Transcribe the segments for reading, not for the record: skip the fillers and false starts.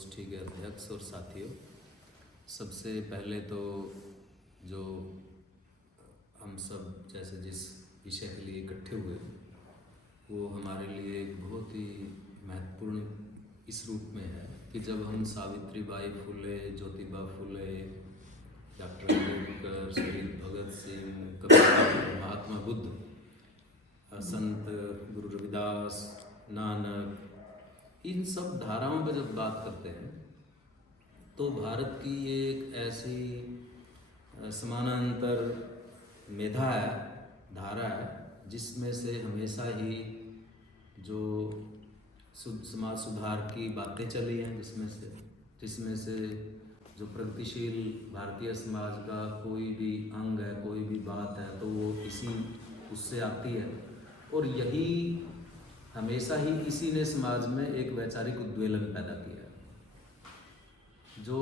गोष्ठी के अध्यक्ष और साथियों, सबसे पहले तो जो हम सब जैसे जिस विषय के लिए इकट्ठे हुए वो हमारे लिए एक बहुत ही महत्वपूर्ण इस रूप में है कि जब हम सावित्रीबाई फुले, ज्योतिबा फुले, डॉक्टर अम्बेडकर, शहीद भगत सिंह, कबीर, महात्मा बुद्ध, संत गुरु रविदास, नानक, इन सब धाराओं पर जब बात करते हैं तो भारत की एक ऐसी समानांतर मेधा है, धारा है, जिसमें से हमेशा ही जो समाज सुधार की बातें चली हैं, जिसमें से जो प्रगतिशील भारतीय समाज का कोई भी अंग है, कोई भी बात है तो वो उससे आती है। और यही हमेशा ही इसी ने समाज में एक वैचारिक उद्वेलन पैदा किया है। जो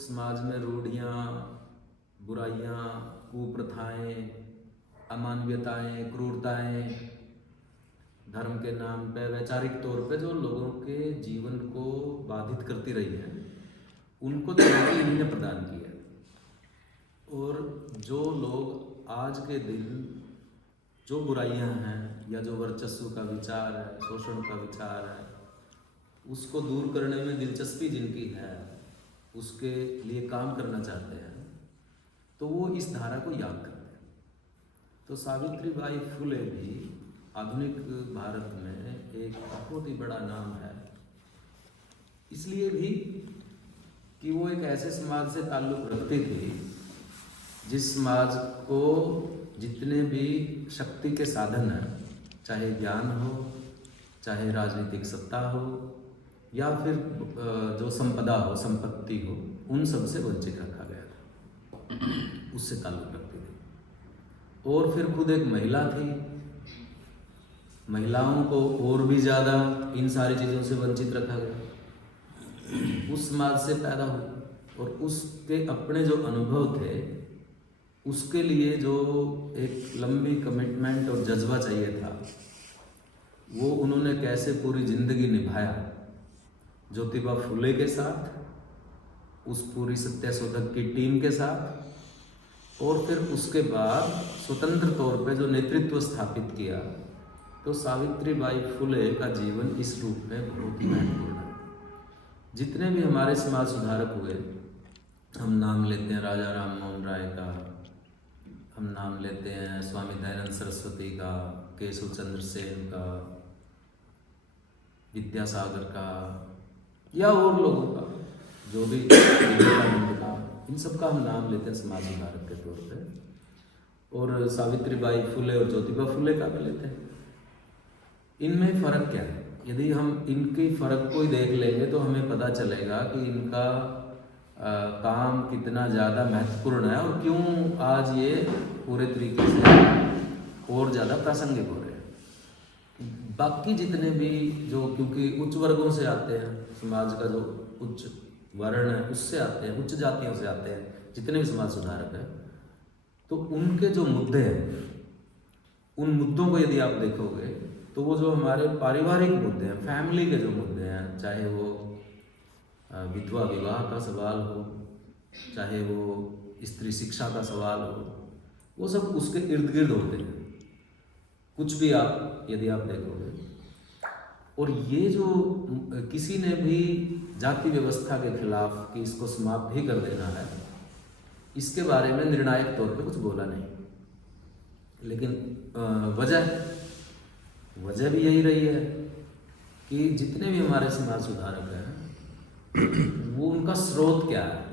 समाज में रूढ़ियाँ, बुराइयाँ, कुप्रथाएं, अमानवीयताएं, क्रूरताएं धर्म के नाम पे वैचारिक तौर पे जो लोगों के जीवन को बाधित करती रही है, उनको चुनौती इन्हीं ने प्रदान की है। और जो लोग आज के दिन जो बुराइयां हैं या जो वर्चस्व का विचार है, शोषण का विचार है, उसको दूर करने में दिलचस्पी जिनकी है, उसके लिए काम करना चाहते हैं, तो वो इस धारा को याद करते हैं। तो सावित्रीबाई फुले भी आधुनिक भारत में एक बहुत ही बड़ा नाम है, इसलिए भी कि वो एक ऐसे समाज से ताल्लुक़ रखती थी जिस समाज को जितने भी शक्ति के साधन हैं, चाहे ज्ञान हो, चाहे राजनीतिक सत्ता हो, या फिर जो संपदा हो, संपत्ति हो, उन सब से वंचित रखा गया था, उससे ताल्लुक़ रखती थी। और फिर खुद एक महिला थी, महिलाओं को और भी ज़्यादा इन सारी चीज़ों से वंचित रखा गया। उस समाज से पैदा हुई और उसके अपने जो अनुभव थे, उसके लिए जो एक लंबी कमिटमेंट और जज्बा चाहिए था, वो उन्होंने कैसे पूरी ज़िंदगी निभाया ज्योतिबा फुले के साथ, उस पूरी सत्याशोधक की टीम के साथ, और फिर उसके बाद स्वतंत्र तौर पे जो नेतृत्व स्थापित किया, तो सावित्रीबाई फुले का जीवन इस रूप में बहुत ही महत्वपूर्ण है। जितने भी हमारे समाज सुधारक हुए, हम नाम लेते हैं राजा राम मोहन राय का, हम नाम लेते हैं स्वामी दयानंद सरस्वती का, केशव चंद्र सेन का, विद्यासागर का, या और लोगों का, जो भी विवेकानंद का, इन सब का हम नाम लेते हैं समाज सुधारक के तौर पे। और सावित्रीबाई फुले और ज्योतिबा फुले का भी लेते हैं। इनमें फ़र्क क्या है? यदि हम इनके फ़र्क को ही देख लेंगे तो हमें पता चलेगा कि इनका काम कितना ज़्यादा महत्वपूर्ण है और क्यों आज ये पूरे तरीके से और ज़्यादा प्रासंगिक हो रहे हैं। बाकी जितने भी जो, क्योंकि उच्च वर्गों से आते हैं, समाज का जो उच्च वर्ण है उससे आते हैं, उच्च जातियों से आते हैं जितने भी समाज सुधारक हैं, तो उनके जो मुद्दे हैं, उन मुद्दों को यदि आप देखोगे तो वो जो हमारे पारिवारिक मुद्दे हैं, फैमिली के जो मुद्दे हैं, चाहे वो विधवा विवाह का सवाल हो, चाहे वो स्त्री शिक्षा का सवाल हो, वो सब उसके इर्द गिर्द होते हैं, कुछ भी आप यदि आप देखोगे। और ये जो किसी ने भी जाति व्यवस्था के खिलाफ कि इसको समाप्त ही कर देना है, इसके बारे में निर्णायक तौर पे कुछ बोला नहीं। लेकिन वजह भी यही रही है कि जितने भी हमारे समाज सुधारक हैं, वो उनका स्रोत क्या है।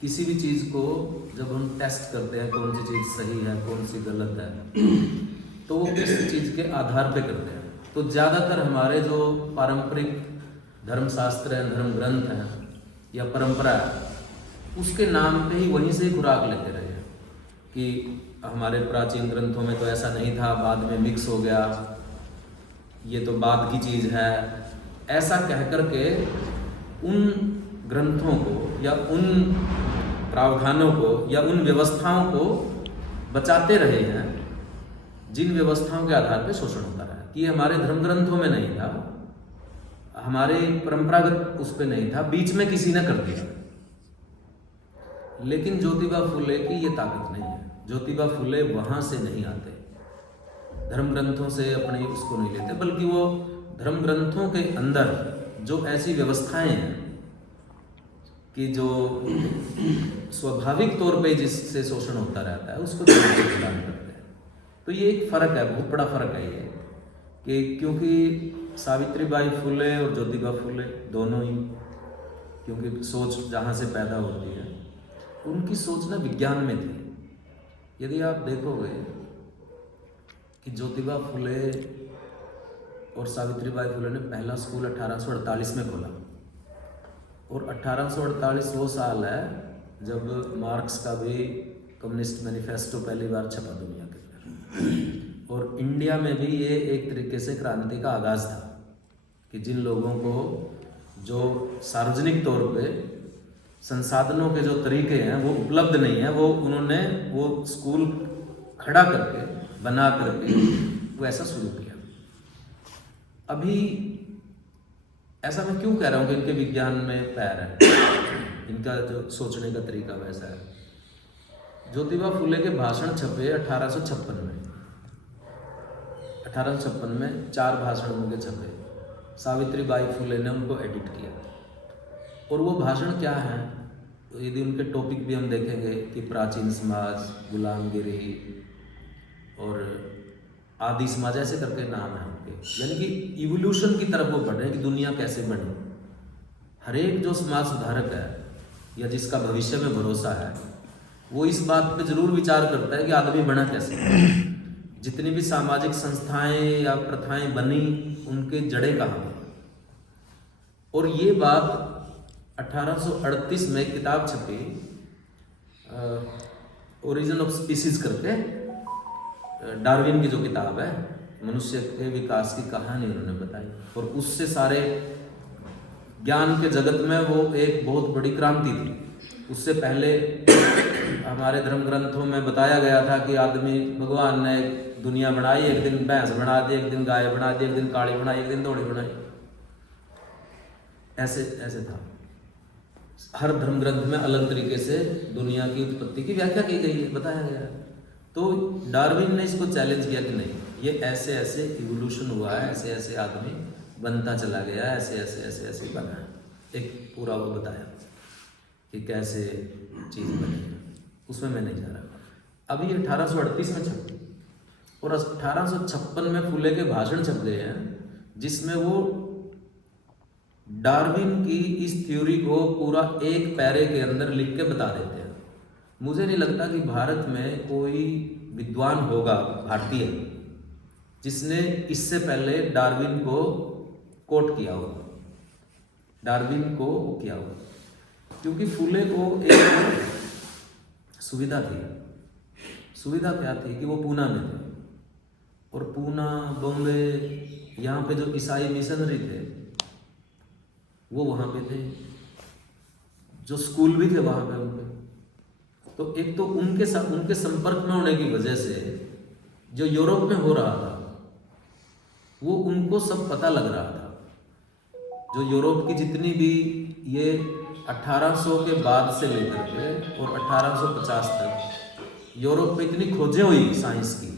किसी भी चीज़ को जब हम टेस्ट करते हैं, कौन सी चीज़ सही है, कौन सी गलत है, तो वो किस चीज़ के आधार पे करते हैं। तो ज़्यादातर हमारे जो पारंपरिक धर्मशास्त्र हैं, धर्म ग्रंथ हैं या परंपरा है, उसके नाम पे ही वहीं से खुराक लेते रहे हैं कि हमारे प्राचीन ग्रंथों में तो ऐसा नहीं था, बाद में मिक्स हो गया, ये तो बाद की चीज़ है, ऐसा कह कर के उन ग्रंथों को या उन प्रावधानों को या उन व्यवस्थाओं को बचाते रहे हैं जिन व्यवस्थाओं के आधार पर शोषण होता रहा। कि ये हमारे धर्म ग्रंथों में नहीं था, हमारे परंपरागत उस पर नहीं था, बीच में किसी ने कर दिया। लेकिन ज्योतिबा फुले की ये ताकत नहीं है। ज्योतिबा फुले वहाँ से नहीं आते, धर्म ग्रंथों से अपने उसको नहीं लेते, बल्कि वो धर्म ग्रंथों के अंदर जो ऐसी व्यवस्थाएं हैं कि जो स्वाभाविक तौर पे जिससे शोषण होता रहता है उसको प्रदान करते हैं। तो ये एक फ़र्क है, बहुत बड़ा फ़र्क है ये, कि क्योंकि सावित्रीबाई फुले और ज्योतिबा फुले दोनों ही, क्योंकि सोच जहाँ से पैदा होती है, उनकी सोच ना विज्ञान में थी। यदि आप देखोगे कि ज्योतिबा फुले और सावित्रीबाई फुले ने पहला स्कूल 1848 में खोला, और 1848 वो साल है जब मार्क्स का भी कम्युनिस्ट मैनिफेस्टो पहली बार छपा दुनिया के अंदर। और इंडिया में भी ये एक तरीके से क्रांति का आगाज़ था कि जिन लोगों को जो सार्वजनिक तौर पे संसाधनों के जो तरीके हैं वो उपलब्ध नहीं है, वो उन्होंने वो स्कूल खड़ा करके बना करके वो ऐसा शुरू किया। अभी ऐसा मैं क्यों कह रहा हूँ कि इनके विज्ञान में पैर है, इनका जो सोचने का तरीका वैसा है। ज्योतिबा फुले के भाषण छपे 1856 में, 1856 में 4 भाषण उनके छपे। सावित्रीबाई फुले ने उनको एडिट किया। और वो भाषण क्या है, तो यदि उनके टॉपिक भी हम देखेंगे कि प्राचीन समाज, गुलामगिरी और आदि समाज, ऐसे करके नाम है उनके, यानी कि इवोल्यूशन की तरफ वो बढ़ रहे हैं कि दुनिया कैसे बनी। हर एक जो समाज सुधारक है या जिसका भविष्य में भरोसा है, वो इस बात पे जरूर विचार करता है कि आदमी बना कैसे। जितनी भी सामाजिक संस्थाएं या प्रथाएं बनी, उनके जड़ें कहाँ हैं। और ये बात 1838 में किताब छपी, ओरिजिन ऑफ स्पीसीज करके, डार्विन की जो किताब है, मनुष्य के विकास की कहानी उन्होंने बताई। और उससे सारे ज्ञान के जगत में वो एक बहुत बड़ी क्रांति थी। उससे पहले हमारे धर्म ग्रंथों में बताया गया था कि आदमी, भगवान ने दुनिया बनाई, एक दिन भैंस बना दी, एक दिन गाय बना दी, एक दिन काली बनाई, एक दिन दौड़ी बनाई, ऐसे ऐसे था। हर धर्म ग्रंथ में अलग तरीके से दुनिया की उत्पत्ति की व्याख्या की गई है, बताया गया है। तो डार्विन ने इसको चैलेंज किया कि नहीं, ये ऐसे ऐसे इवोल्यूशन हुआ है, ऐसे ऐसे आदमी बनता चला गया, ऐसे ऐसे ऐसे ऐसे बना है। एक पूरा वो बताया कि कैसे चीज़ बनी है, उसमें मैं नहीं जा रहा। अभी 1838 में छपी और 1856 में फुले के भाषण छप गए हैं, जिसमें वो डार्विन की इस थ्योरी को पूरा एक पैरे के अंदर लिख के बता देते हैं। मुझे नहीं लगता कि भारत में कोई विद्वान होगा भारतीय जिसने इससे पहले डार्विन को कोट किया होगा, डार्विन को किया होगा, क्योंकि फुले को एक सुविधा थी। सुविधा क्या थी कि वो पूना में थे, और पूना, बॉम्बे, यहाँ पे जो ईसाई मिशनरी थे वो वहाँ पे थे, जो स्कूल भी थे वहाँ पे उनके। तो एक तो उनके साथ, उनके संपर्क में होने की वजह से जो यूरोप में हो रहा था वो उनको सब पता लग रहा था। जो यूरोप की जितनी भी ये 1800 के बाद से लेकर के और 1850 तक यूरोप में इतनी खोजें हुई साइंस की,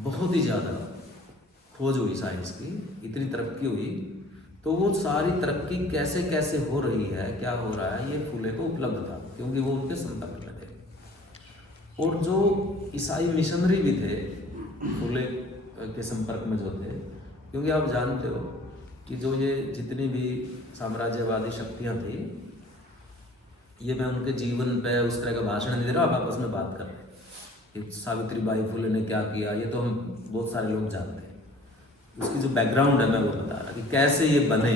बहुत ही ज़्यादा खोज हुई साइंस की, इतनी तरक्की हुई, तो वो सारी तरक्की कैसे कैसे हो रही है, क्या हो रहा है, ये फुले को उपलब्ध था, क्योंकि वो उनके संपर्क में थे। और जो ईसाई मिशनरी भी थे फुले के संपर्क में जो थे, क्योंकि आप जानते हो कि जो ये जितनी भी साम्राज्यवादी शक्तियाँ थी, ये मैं उनके जीवन पे उस तरह का भाषण नहीं दे रहा, आप आपस में बात कर रहे हैं कि सावित्रीबाई फुले ने क्या किया, ये तो हम बहुत सारे लोग जानते हैं। उसकी जो बैकग्राउंड है मैं वो बता रहा कि कैसे ये बने,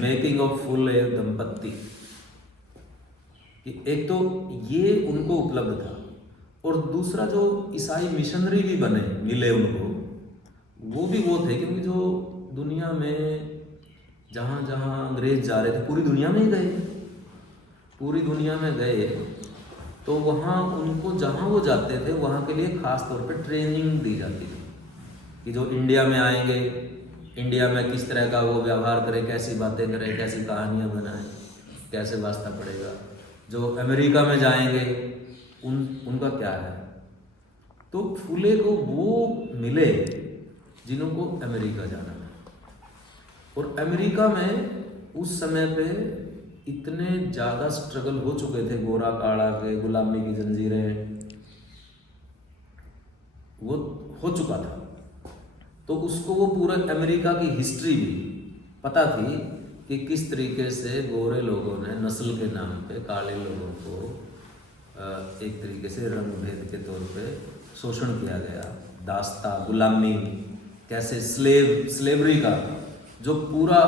मेकिंग ऑफ फुले दंपत्ति, कि एक तो ये उनको उपलब्ध था, और दूसरा जो ईसाई मिशनरी भी बने मिले उनको, वो भी वो थे, क्योंकि जो दुनिया में जहाँ जहाँ अंग्रेज जा रहे थे, पूरी दुनिया में ही गए, पूरी दुनिया में गए, तो वहाँ उनको जहाँ वो जाते थे वहाँ के लिए ख़ास तौर पे ट्रेनिंग दी जाती थी कि जो इंडिया में आएंगे इंडिया में किस तरह का वो व्यवहार करे, कैसी बातें करे, कैसी कहानियाँ बनाए, कैसे वास्ता पड़ेगा। जो अमेरिका में जाएंगे उनका क्या है। तो फुले को वो मिले जिनको अमेरिका जाना था, और अमेरिका में उस समय पे इतने ज़्यादा स्ट्रगल हो चुके थे, गोरा काड़ा के गुलामी की जंजीरें वो हो चुका था। तो उसको वो पूरे अमेरिका की हिस्ट्री भी पता थी कि किस तरीके से गोरे लोगों ने नस्ल के नाम पे काले लोगों को एक तरीके से रंग भेद के तौर पे शोषण किया गया, दास्ता, गुलामी, कैसे स्लेवरी का जो पूरा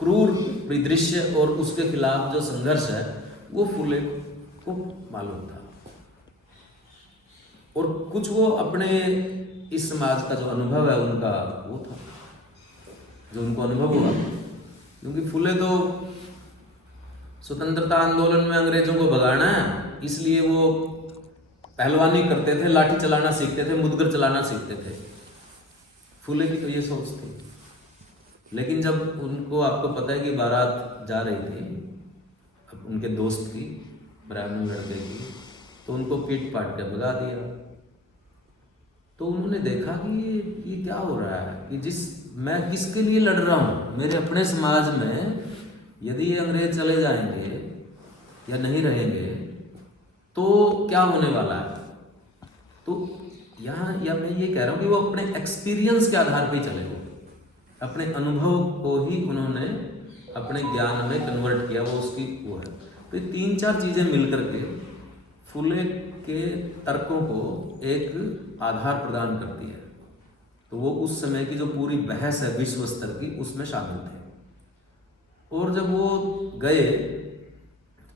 क्रूर परिदृश्य और उसके खिलाफ जो संघर्ष है वो फुले को मालूम था। और कुछ वो अपने इस समाज का जो अनुभव है उनका वो था, जो उनको अनुभव हुआ। क्योंकि फुले तो स्वतंत्रता आंदोलन में अंग्रेजों को भगाना है, इसलिए वो पहलवानी करते थे, लाठी चलाना सीखते थे, मुदगर चलाना सीखते थे। फुले की तो ये सोच थी। लेकिन जब उनको, आपको पता है कि बारात जा रही थी उनके दोस्त की, ब्राह्मण लड़के की, तो उनको पीट पाट के भगा दिया। तो उन्होंने देखा कि ये क्या हो रहा है, कि मैं किसके लिए लड़ रहा हूँ। मेरे अपने समाज में यदि ये अंग्रेज चले जाएंगे या नहीं रहेंगे तो क्या होने वाला है। तो यहाँ या मैं ये कह रहा हूँ कि वो अपने एक्सपीरियंस के आधार पर चले गए, अपने अनुभव को ही उन्होंने अपने ज्ञान में कन्वर्ट किया, वो उसकी वो है। तो ये 3-4 चीज़ें मिलकर के फुले के तर्कों को एक आधार प्रदान करती है। तो वो उस समय की जो पूरी बहस है विश्व स्तर की, उसमें शामिल थे। और जब वो गए,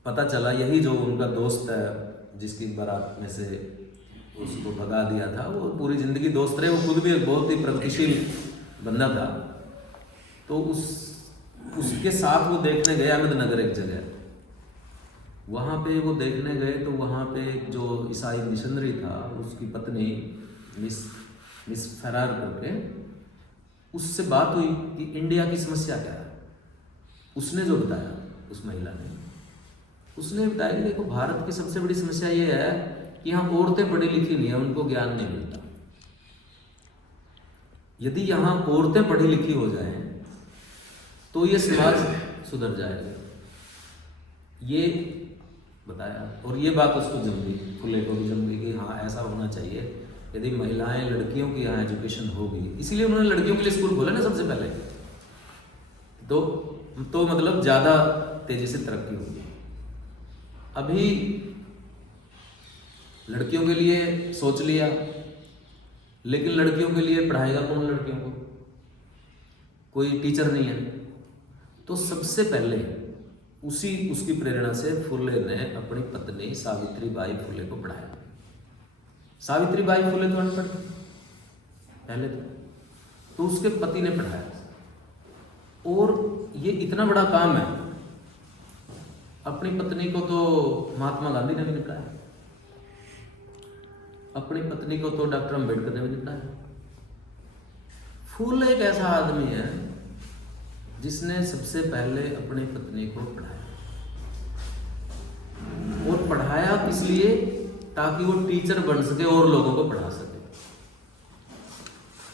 पता चला यही जो उनका दोस्त है जिसकी बारात में से उसको भगा दिया था, वो पूरी ज़िंदगी दोस्त रहे। वो खुद भी बहुत ही प्रगतिशील बंदा था। तो उसके साथ वो देखने गए अहमदनगर एक जगह, वहाँ पे वो देखने गए। तो वहाँ पे जो ईसाई मिशनरी था, उसकी पत्नी मिस फरार करके, उससे बात हुई कि इंडिया की समस्या क्या है। उसने जो बताया, उस महिला ने, उसने बताया कि देखो भारत की सबसे बड़ी समस्या ये है कि यहाँ औरतें पढ़ी लिखी नहीं है, उनको ज्ञान नहीं मिलता। यदि यहाँ औरतें पढ़ी लिखी हो जाएं तो ये समाज सुधर जाएगा, ये बताया। और ये बात उसको जम गई, फुले को भी जम गई कि हाँ ऐसा होना चाहिए। यदि महिलाएं, लड़कियों की यहाँ एजुकेशन होगी, इसीलिए उन्होंने लड़कियों के लिए स्कूल खोले ना सबसे पहले, तो मतलब ज़्यादा तेज़ी से तरक्की होगी। अभी लड़कियों के लिए सोच लिया, लेकिन लड़कियों के लिए पढ़ाएगा कौन लड़कियों को? कोई टीचर नहीं है। तो सबसे पहले उसकी प्रेरणा से फुले ने अपनी पत्नी सावित्रीबाई फुले को पढ़ाया। सावित्रीबाई फुले तो अनपढ़ थी पहले तो उसके पति ने पढ़ाया। और ये इतना बड़ा काम है, अपनी पत्नी को तो महात्मा गांधी ने भी निपटाया, अपनी पत्नी को तो डॉक्टर अम्बेडकर ने भी निपटाया। फुले एक ऐसा आदमी है जिसने सबसे पहले अपनी पत्नी को पढ़ाया। और पढ़ाया किस लिए? ताकि वो टीचर बन सके और लोगों को पढ़ा सके।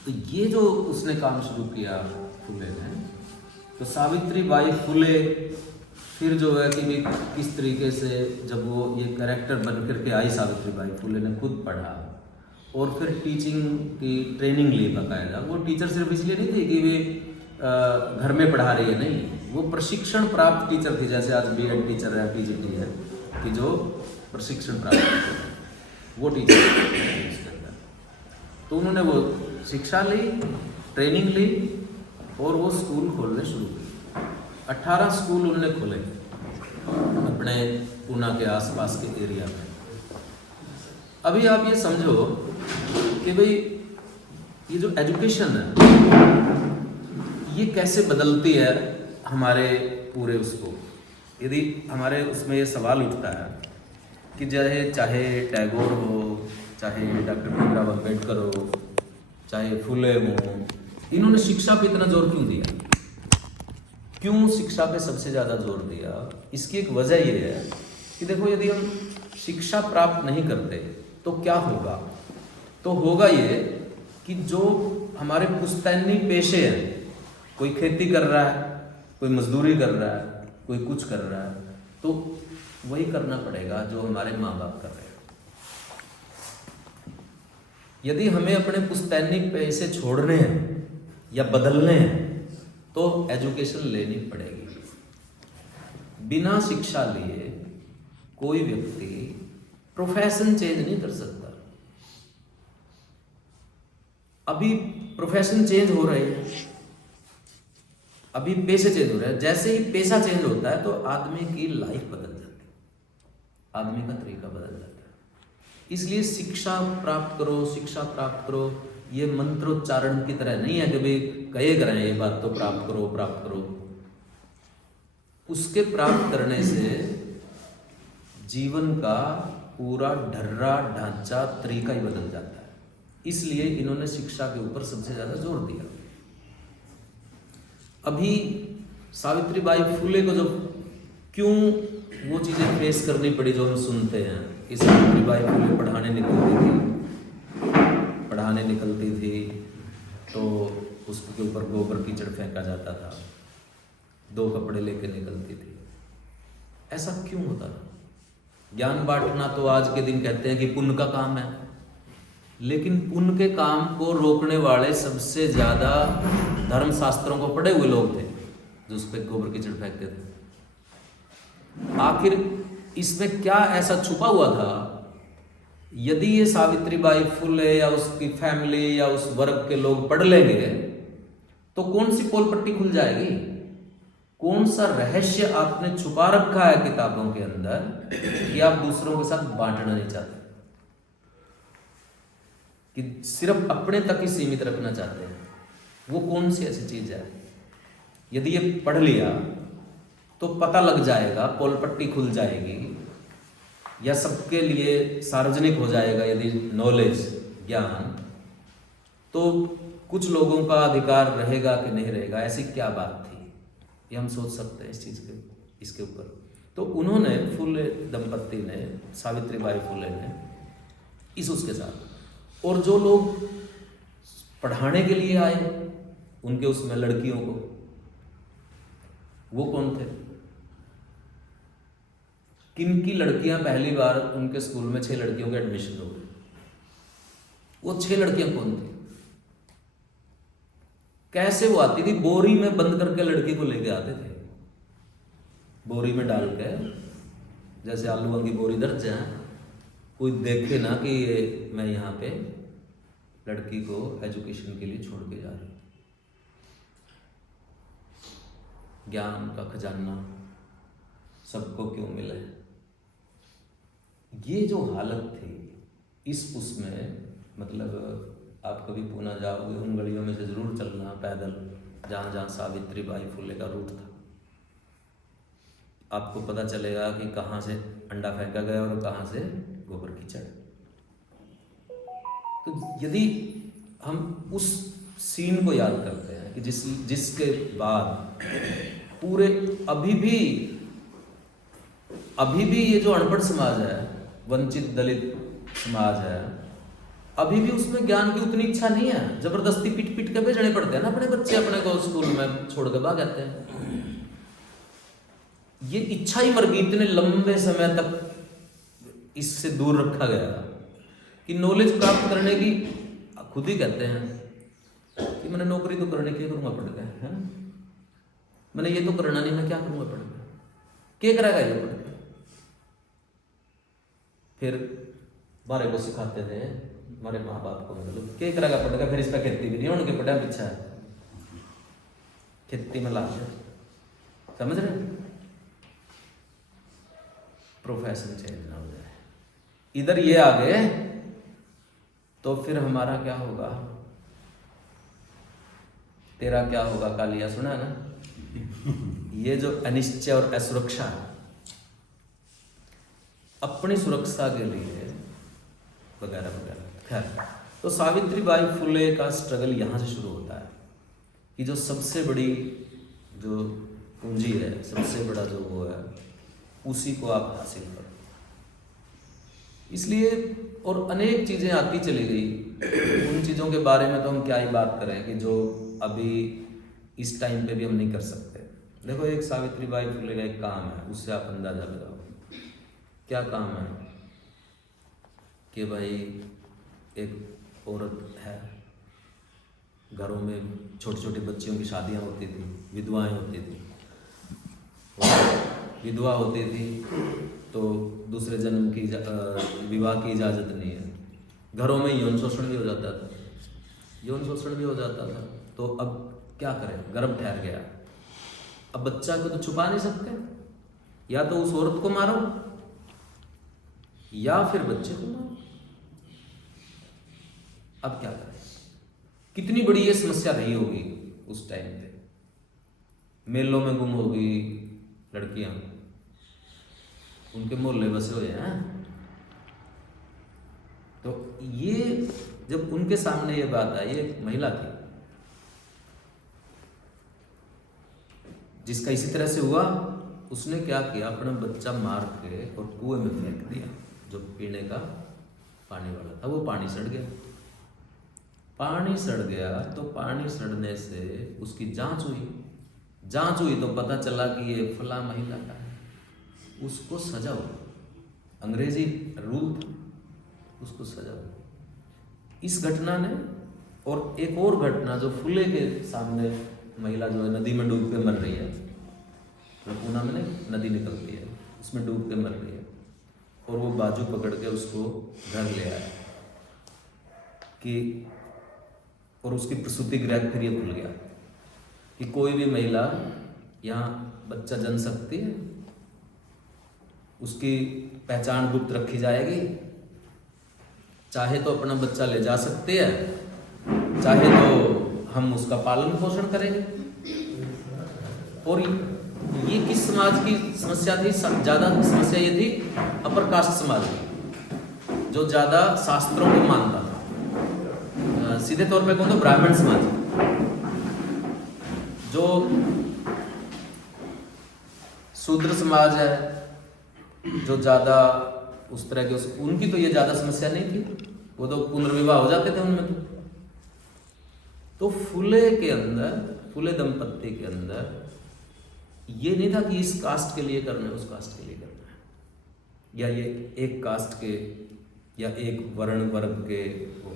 तो ये जो उसने काम शुरू किया फुले ने, तो सावित्रीबाई फुले फिर जो है कि किस तरीके से जब वो ये कैरेक्टर बन करके आई, सावित्रीबाई फुले ने खुद पढ़ा और फिर टीचिंग की ट्रेनिंग ली बाकायदा। वो टीचर सिर्फ इसलिए नहीं थी कि वे घर में पढ़ा रही है, नहीं, वो प्रशिक्षण प्राप्त टीचर थी। जैसे आज बीएड टीचर है, पीजीटी है, कि जो प्रशिक्षण प्राप्त टीचर है, वो टीचर उसके अंदर। तो उन्होंने वो शिक्षा ली, ट्रेनिंग ली और वो स्कूल खोलने शुरू किए। 18 स्कूल उन्होंने खोले अपने पूना के आसपास के एरिया में। अभी आप ये समझो कि भाई ये जो एजुकेशन है ये कैसे बदलती है हमारे पूरे उसको। यदि हमारे उसमें ये सवाल उठता है कि चाहे टैगोर हो, चाहे डॉक्टर भीमराव अम्बेडकर हो, चाहे फुले हो, इन्होंने शिक्षा पे इतना जोर क्यों दिया? क्यों शिक्षा पे सबसे ज़्यादा जोर दिया? इसकी एक वजह ये है कि देखो, यदि हम शिक्षा प्राप्त नहीं करते तो क्या होगा? तो होगा ये कि जो हमारे पुश्तैनी पेशे हैं, कोई खेती कर रहा है, कोई मजदूरी कर रहा है, कोई कुछ कर रहा है, तो वही करना पड़ेगा जो हमारे माँ बाप कर रहे हैं। यदि हमें अपने पुश्तैनी पेशे छोड़ने हैं या बदलने हैं तो एजुकेशन लेनी पड़ेगी। बिना शिक्षा लिए कोई व्यक्ति प्रोफेशन चेंज नहीं कर सकता। अभी प्रोफेशन चेंज हो रहे हैं, अभी पेशे चेंज हो रहे हैं। जैसे ही पेशा चेंज होता है तो आदमी की लाइफ बदल जाती है, आदमी का तरीका बदल जाता है। इसलिए शिक्षा प्राप्त करो, शिक्षा प्राप्त करो, ये मंत्रोच्चारण की तरह नहीं है कि भाई कहे करें ये बात तो प्राप्त करो प्राप्त करो। उसके प्राप्त करने से जीवन का पूरा ढर्रा ढांचा तरीका ही बदल जाता है। इसलिए इन्होंने शिक्षा के ऊपर सबसे ज्यादा जोर दिया। अभी सावित्रीबाई फुले को जो क्यों वो चीजें फेस करनी पड़ी जो हम सुनते हैं कि सावित्रीबाई फुले पढ़ाने निकलती थी तो उसके ऊपर गोबर कीचड़ फेंका जाता था, 2 कपड़े लेके निकलती थी। ऐसा क्यों होता था? ज्ञान बांटना तो आज के दिन कहते हैं कि पुण्य का काम है, लेकिन पुण्य के काम को रोकने वाले सबसे ज्यादा धर्मशास्त्रों को पढ़े हुए लोग थे जो उस पर गोबर कीचड़ फेंकते थे। आखिर इसमें क्या ऐसा छुपा हुआ था? यदि ये सावित्रीबाई फुले या उसकी फैमिली या उस वर्ग के लोग पढ़ लेंगे तो कौन सी पोल पट्टी खुल जाएगी? कौन सा रहस्य आपने छुपा रखा है किताबों के अंदर कि आप दूसरों के साथ बांटना नहीं चाहते, कि सिर्फ अपने तक ही सीमित रखना चाहते हैं? वो कौन सी ऐसी चीज है? यदि ये पढ़ लिया तो पता लग जाएगा, पोल पट्टी खुल जाएगी, या सबके लिए सार्वजनिक हो जाएगा। यदि नॉलेज, ज्ञान, तो कुछ लोगों का अधिकार रहेगा कि नहीं रहेगा? ऐसी क्या बात थी? ये हम सोच सकते हैं इस चीज के, इसके ऊपर। तो उन्होंने, फुले दंपत्ति ने, सावित्रीबाई फुले ने इस उसके साथ, और जो लोग पढ़ाने के लिए आए उनके उसमें लड़कियों को, वो कौन थे? किनकी लड़कियां पहली बार उनके स्कूल में 6 लड़कियों के एडमिशन हो गए? वो 6 लड़कियां कौन थी? कैसे वो आती थी? बोरी में बंद करके लड़की को लेके आते थे, बोरी में डाल के, जैसे आलूओं की बोरी दर्ज है, कोई देखे ना कि ये मैं यहाँ पे लड़की को एजुकेशन के लिए छोड़ के जा रही हूँ। ज्ञान का खजाना सबको क्यों मिले, ये जो हालत थी इस उसमें, मतलब आप कभी पूना जाओगे, उन गलियों में से जरूर चलना पैदल जहाँ जहाँ सावित्रीबाई फुले का रूट था। आपको पता चलेगा कि कहाँ से अंडा फेंका गया और कहाँ से गोबर कीचड़। तो यदि हम उस सीन को याद करते हैं कि जिसके बाद पूरे अभी भी ये जो अनपढ़ समाज है, वंचित दलित समाज है, अभी भी उसमें ज्ञान की उतनी इच्छा नहीं है। जबरदस्ती पीट पीट के भेजने पड़ते हैं ना अपने बच्चे, अपने को स्कूल में छोड़ के भाग जाते हैं। ये इच्छा ही मर गई, इतने लंबे समय तक इससे दूर रखा गया कि नॉलेज प्राप्त करने की, खुद ही कहते हैं कि मैंने नौकरी तो करने के लिए करूंगा पढ़ के, है ना, मैंने ये तो करना नहीं, मैं क्या करूंगा पढ़ के, क्या करेगा ये पढ़ के? फिर हमारे को सिखाते थे हमारे माँ बाप को, मतलब क्या करेगा पढ़ के, फिर इस पर खेती भी नहीं उनके पढ़ा पीछा है, खेती में लाश है, समझ रहे? प्रोफेशन चेंज ना हो जाए, इधर ये आ गए तो फिर हमारा क्या होगा? तेरा क्या होगा कालिया, सुना ना? ये जो अनिश्चय और असुरक्षा है, अपनी सुरक्षा के लिए वगैरह वगैरह। खैर, तो सावित्रीबाई फुले का स्ट्रगल यहाँ से शुरू होता है। कि जो सबसे बड़ी जो पूंजी है, सबसे बड़ा जो वो है, उसी को आप हासिल करो। इसलिए और अनेक चीज़ें आती चली गई, उन चीज़ों के बारे में तो हम क्या ही बात करें कि जो अभी इस टाइम पे भी हम नहीं कर सकते। देखो, एक सावित्रीबाई फुले का एक काम है, उससे आप अंदाजा लगाओ क्या काम है कि भाई एक औरत है, घरों में छोटी छोटी बच्चियों की शादियां होती थी, विधवाएं होती थी, विधवा होती थी तो दूसरे जन्म की विवाह की इजाज़त नहीं है। घरों में यौन शोषण भी हो जाता था, यौन शोषण भी हो जाता था। तो अब क्या करें, गर्भ ठहर गया, अब बच्चा को तो छुपा नहीं सकते, या तो उस औरत को मारो या फिर बच्चे को मारो। अब क्या करें? कितनी बड़ी ये समस्या रही होगी उस टाइम पे। मेलों में गुम हो गई लड़कियां, उनके मोहल्ले बसे हुए हैं। तो ये जब उनके सामने ये बात आई, एक महिला थी जिसका इसी तरह से हुआ, उसने क्या किया, अपना बच्चा मार के और कुएं में फेंक दिया, जो पीने का पानी वाला था। वो पानी सड़ गया, पानी सड़ गया। तो पानी सड़ने से उसकी जांच हुई तो पता चला कि ये फला महिला का है, उसको सजा हुई। अंग्रेजी रूल था, उसको सजा हुई। इस घटना ने, और एक और घटना जो फुले के सामने महिला जो है नदी में डूब के मर रही है, तो पूना में नदी निकलती है, उसमें डूब के मर रही है, और वो बाजू पकड़ के उसको घर ले आया कि, और उसकी प्रसूति गृह फिर ये खुल गया कि कोई भी महिला यहाँ बच्चा जन सकती है, उसकी पहचान गुप्त रखी जाएगी, चाहे तो अपना बच्चा ले जा सकते हैं, चाहे तो हम उसका पालन पोषण करेंगे। और ये किस समाज की समस्या थी? ज़्यादा समस्या ये थी अपर कास्ट समाज की, जो ज़्यादा शास्त्रों को मानता था। सीधे तौर पे कहूँ तो ब्राह्मण समाज, जो शूद्र समाज है, जो ज़्यादा उस तरह के, उनकी तो ये ज़्यादा समस्या नहीं थी, वो तो पुनर्विवाह हो जाते थे उनमें। तो फुले के अंदर, फुले दंपत्ति के अंदर ये नहीं था कि इस कास्ट के लिए करना है, उस कास्ट के लिए करना है, या ये एक कास्ट के या एक वर्ण वर्ग के वो।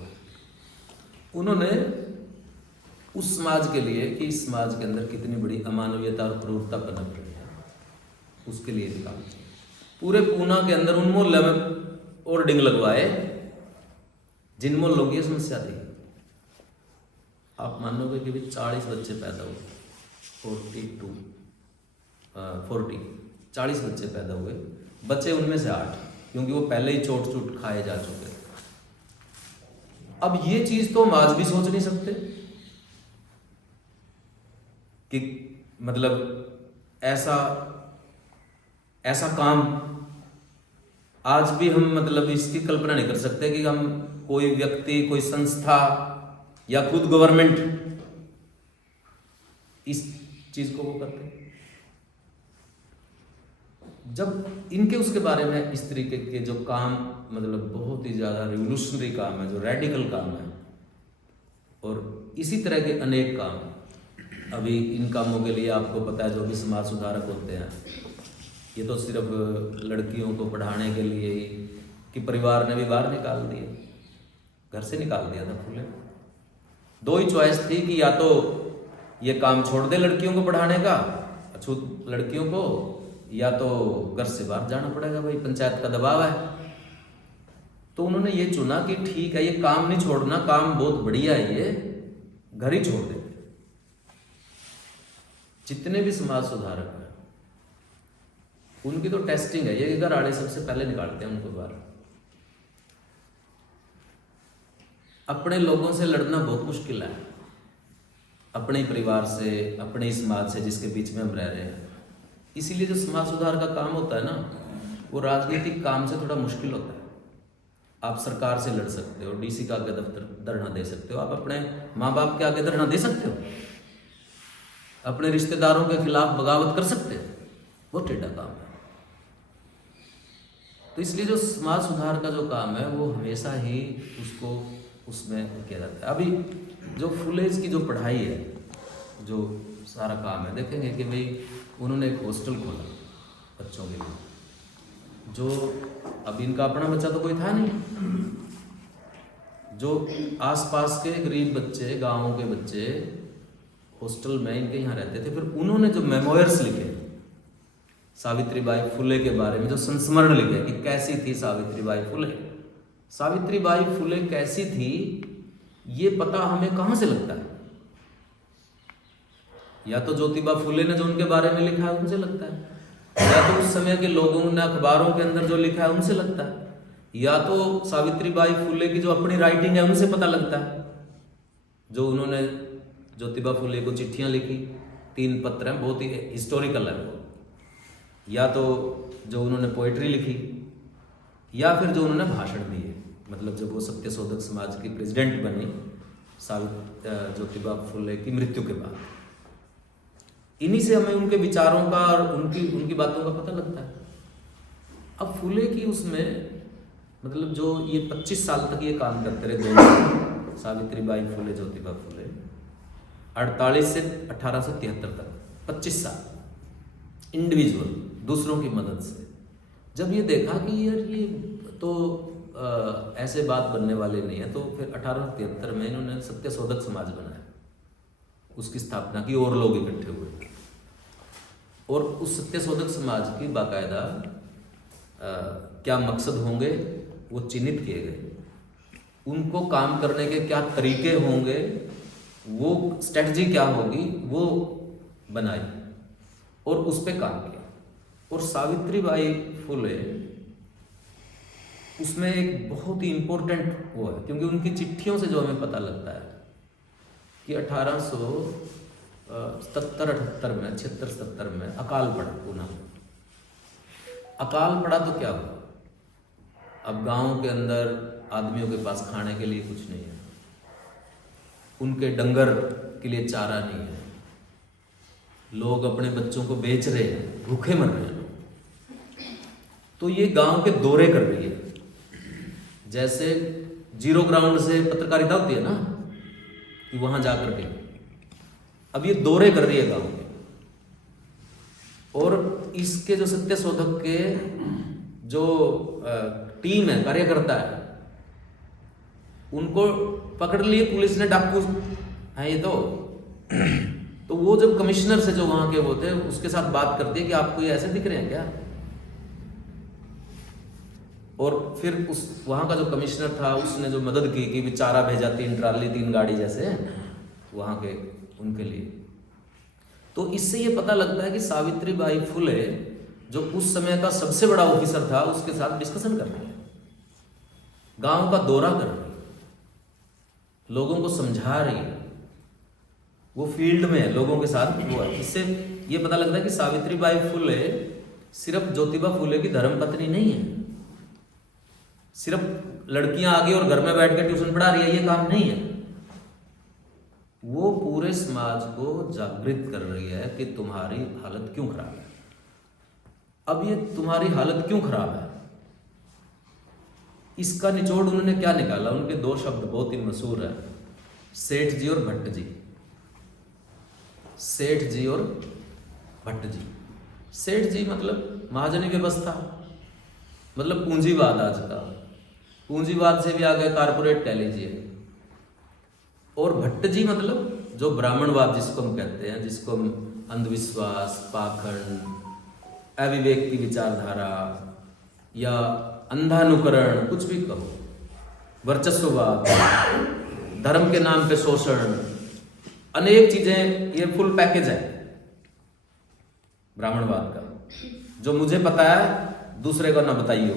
उन्होंने उस समाज के लिए कि इस समाज के अंदर कितनी बड़ी अमानवीयता और क्रूरता पनप रही है, उसके लिए निकाल पूरे पूना के अंदर उन मोहल्ले में होर्डिंग लगवाए जिन मोहल्लों की समस्या थी। आप मानोगे कि भी 40 बच्चे पैदा हुए, 40 बच्चे पैदा हुए, बच्चे उनमें से 8, क्योंकि वो पहले ही चोट चूट खाए जा चुके। अब ये चीज तो हम आज भी सोच नहीं सकते कि मतलब ऐसा काम आज भी हम मतलब इसकी कल्पना नहीं कर सकते कि हम कोई व्यक्ति, कोई संस्था या खुद गवर्नमेंट इस चीज को वो करते। जब इनके उसके बारे में इस तरीके के जो काम मतलब बहुत ही ज़्यादा रिवोल्यूशनरी काम है, जो रेडिकल काम है, और इसी तरह के अनेक काम अभी इन कामों के लिए आपको पता है जो भी समाज सुधारक होते हैं, ये तो सिर्फ लड़कियों को पढ़ाने के लिए ही कि परिवार ने भी बाहर निकाल दिया, घर से निकाल दिया था फुले। 2 ही चॉइस थी कि या तो ये काम छोड़ दे लड़कियों को पढ़ाने का, अछूत लड़कियों को, या तो घर से बाहर जाना पड़ेगा, भाई पंचायत का दबाव है। तो उन्होंने ये चुना कि ठीक है, ये काम नहीं छोड़ना, काम बहुत बढ़िया है, ये घर ही छोड़ देते। जितने भी समाज सुधारक हैं उनकी तो टेस्टिंग है, ये घर आड़े सबसे पहले निकालते हैं उनको बाहर। अपने लोगों से लड़ना बहुत मुश्किल है, अपने ही परिवार से, अपने ही समाज से जिसके बीच में हम रह रहे हैं। इसीलिए जो समाज सुधार का काम होता है ना, वो राजनीतिक काम से थोड़ा मुश्किल होता है। आप सरकार से लड़ सकते हो, डीसी का आगे दफ्तर धरना दे सकते हो, आप अपने माँ बाप के आगे धरना दे सकते हो, अपने रिश्तेदारों के खिलाफ बगावत कर सकते हैं, वो टेढ़ा काम है। तो इसलिए जो समाज सुधार का जो काम है वो हमेशा ही उसको उसमें किया जाता है। अभी जो फुलेज की जो पढ़ाई है, जो सारा काम है, देखेंगे कि भाई उन्होंने एक हॉस्टल खोला बच्चों के लिए, जो अब इनका अपना बच्चा तो कोई था नहीं, जो आसपास के गरीब बच्चे, गाँव के बच्चे हॉस्टल में इनके यहाँ रहते थे। फिर उन्होंने जो मेमोयर्स लिखे सावित्रीबाई फुले के बारे में, जो संस्मरण लिखे कि कैसी थी सावित्रीबाई फुले, सावित्रीबाई फुले कैसी थी ये पता हमें कहाँ से लगता है? या तो ज्योतिबा फुले ने जो उनके बारे में लिखा है उनसे लगता है, या तो उस समय के लोगों ने अखबारों के अंदर जो लिखा है उनसे लगता है, या तो सावित्रीबाई फुले की जो अपनी राइटिंग है उनसे पता लगता है। जो उन्होंने ज्योतिबा फुले को चिट्ठियां लिखी, 3 पत्र हैं, बहुत ही हिस्टोरिकल है वो, या तो जो उन्होंने पोएट्री लिखी, या फिर जो उन्होंने भाषण दिए, मतलब जब वो सत्य शोधक समाज की प्रेसिडेंट बनी ज्योतिबा फुले की मृत्यु के बाद, इन्हीं से हमें उनके विचारों का और उनकी बातों का पता लगता है। अब फुले की उसमें मतलब जो ये 25 साल तक ये काम करते रहे दोनों, सावित्रीबाई फुले, ज्योतिबा फुले, 48 से 1873 तक 25 साल इंडिविजुअल दूसरों की मदद से। जब ये देखा कि यार ये तो ऐसे बात बनने वाले नहीं है, तो फिर 1873 में इन्होंने सत्य शोधक समाज बनाया, उसकी स्थापना की और लोग इकट्ठे हुए, और उस सत्य शोधक समाज की बाकायदा क्या मकसद होंगे वो चिन्हित किए गए, उनको काम करने के क्या तरीके होंगे, वो स्ट्रेटजी क्या होगी वो बनाई और उस पर काम किया। और सावित्रीबाई फुले उसमें एक बहुत ही इम्पोर्टेंट वो है, क्योंकि उनकी चिट्ठियों से जो हमें पता लगता है कि 1877 में, 76-77 में अकाल पड़ा पूना। अकाल पड़ा तो क्या हुआ? अब गांव के अंदर आदमियों के पास खाने के लिए कुछ नहीं है, उनके डंगर के लिए चारा नहीं है, लोग अपने बच्चों को बेच रहे हैं, भूखे मर रहे हैं लोग। तो ये गांव के दौरे कर रही है, जैसे जीरो ग्राउंड से पत्रकारिता होती है ना, कि वहां जाकर के अब ये दौरे कर रही है गांव के। और इसके जो सत्य शोधक के जो टीम है, कार्यकर्ता है, उनको पकड़ लिए पुलिस ने, डाकू है ये तो वो जब कमिश्नर से जो वहां के वो थे उसके साथ बात करती है कि आपको ये ऐसे दिख रहे हैं क्या? और फिर उस वहां का जो कमिश्नर था उसने जो मदद की कि चारा भेजा, 3 ट्राली 3 गाड़ी जैसे वहां के उनके लिए। तो इससे ये पता लगता है कि सावित्रीबाई फुले जो उस समय का सबसे बड़ा ऑफिसर था उसके साथ डिस्कशन कर रही है, गांव का दौरा कर रही है, लोगों को समझा रही है, वो फील्ड में है, लोगों के साथ वो है। इससे ये पता लगता है कि सावित्रीबाई फुले सिर्फ ज्योतिबा फुले की धर्मपत्नी नहीं है, सिर्फ लड़कियां आ गई और घर में बैठ कर ट्यूशन पढ़ा रही है, ये काम नहीं है। वो पूरे समाज को जागृत कर रही है कि तुम्हारी हालत क्यों खराब है। अब ये तुम्हारी हालत क्यों खराब है, इसका निचोड़ उन्होंने क्या निकाला? उनके 2 शब्द बहुत ही मशहूर है, सेठ जी और भट्ट जी। सेठ जी और भट्ट जी। सेठ जी मतलब महाजनी व्यवस्था, मतलब पूंजीवाद, आज का पूंजीवाद से भी आगे कारपोरेट कह लीजिए। और भट्ट जी मतलब जो ब्राह्मणवाद जिसको हम कहते हैं, जिसको हम अंधविश्वास, पाखंड, अविवेक की विचारधारा या अंधानुकरण, कुछ भी कहो, वर्चस्ववाद, धर्म के नाम पे शोषण, अनेक चीजें, ये फुल पैकेज है ब्राह्मणवाद का। जो मुझे पता है दूसरे को ना बताइयो,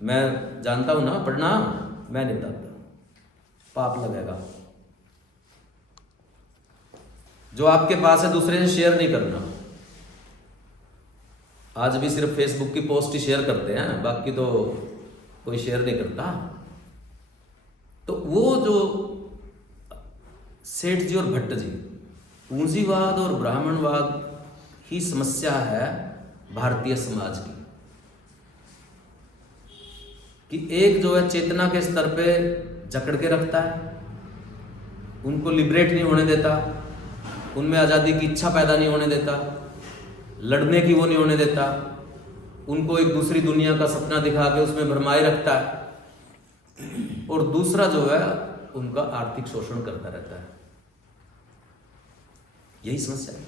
मैं जानता हूं ना, पढ़ना मैं नहीं बताता, पाप लगेगा। जो आपके पास है दूसरे से शेयर नहीं करना। आज भी सिर्फ फेसबुक की पोस्ट ही शेयर करते हैं, बाकी तो कोई शेयर नहीं करता। तो वो जो सेठ जी और भट्ट जी, पूंजीवाद और ब्राह्मणवाद ही समस्या है भारतीय समाज की, कि एक जो है चेतना के स्तर पे जकड़ के रखता है, उनको लिबरेट नहीं होने देता, उनमें आज़ादी की इच्छा पैदा नहीं होने देता, लड़ने की वो नहीं होने देता, उनको एक दूसरी दुनिया का सपना दिखा के उसमें भरमाए रखता है, और दूसरा जो है उनका आर्थिक शोषण करता रहता है। यही समस्या है।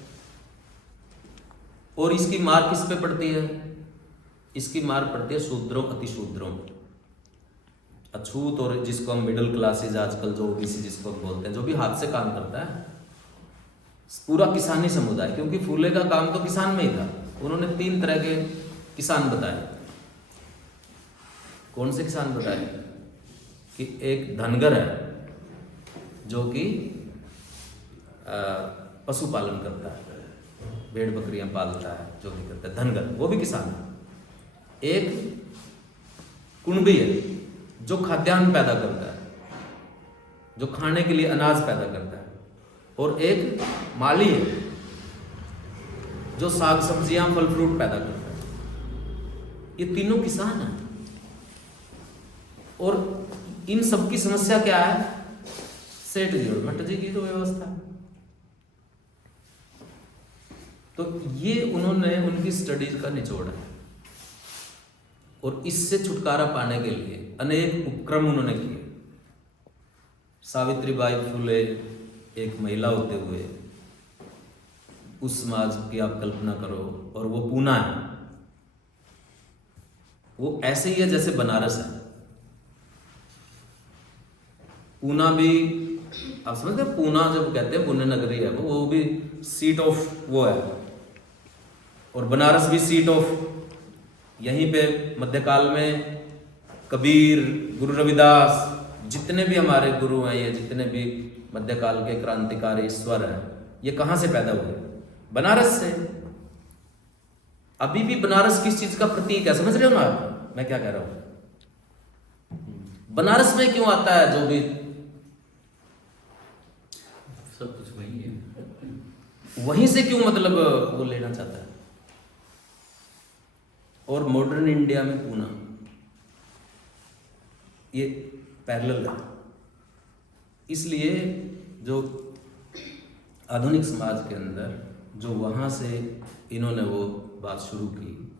और इसकी मार किस पे पड़ती है? इसकी मार पड़ती है शूद्रों, अतिशूद्रों, अछूत, और जिसको हम मिडिल क्लासेज आजकल जो ओबीसी जिसको हम बोलते हैं, जो भी हाथ से काम करता है, पूरा किसानी समुदाय। क्योंकि फूले का काम तो किसान में ही था। उन्होंने 3 तरह के किसान बताए। कौन से किसान बताए? कि एक धनगर है जो कि पशुपालन करता है, भेड़ बकरियां पालता है, जो भी करता है, धनगर, वो भी किसान है। एक कुणबी है जो खाद्यान्न पैदा करता है, जो खाने के लिए अनाज पैदा करता है, और एक माली है जो साग सब्जियां फल फ्रूट पैदा करता है। ये तीनों किसान हैं। और इन सब की समस्या क्या है? सेठ जी और भट्ट जी की तो व्यवस्था। तो ये उन्होंने उनकी स्टडीज का निचोड़ है, और इससे छुटकारा पाने के लिए अनेक उपक्रम उन्होंने किए। सावित्रीबाई फुले एक महिला होते हुए उस समाज की आप कल्पना करो, और वो पूना है, वो ऐसे ही है जैसे बनारस है। पूना भी आप समझते हैं, पूना जब कहते हैं पुण्य नगरी है वो भी सीट ऑफ वो है, और बनारस भी सीट ऑफ। यहीं पे मध्यकाल में कबीर, गुरु रविदास, जितने भी हमारे गुरु हैं, ये जितने भी मध्यकाल के क्रांतिकारी ईश्वर हैं, ये कहाँ से पैदा हुए? बनारस से। अभी भी बनारस किस चीज का प्रतीक है, समझ रहे हो ना आप मैं क्या कह रहा हूं? बनारस में क्यों आता है? जो भी सब कुछ वही है, वहीं से क्यों मतलब वो लेना चाहता है? और मॉडर्न इंडिया में पूना, ये पैरेलल है। इसलिए जो आधुनिक समाज के अंदर जो वहाँ से इन्होंने वो बात शुरू की,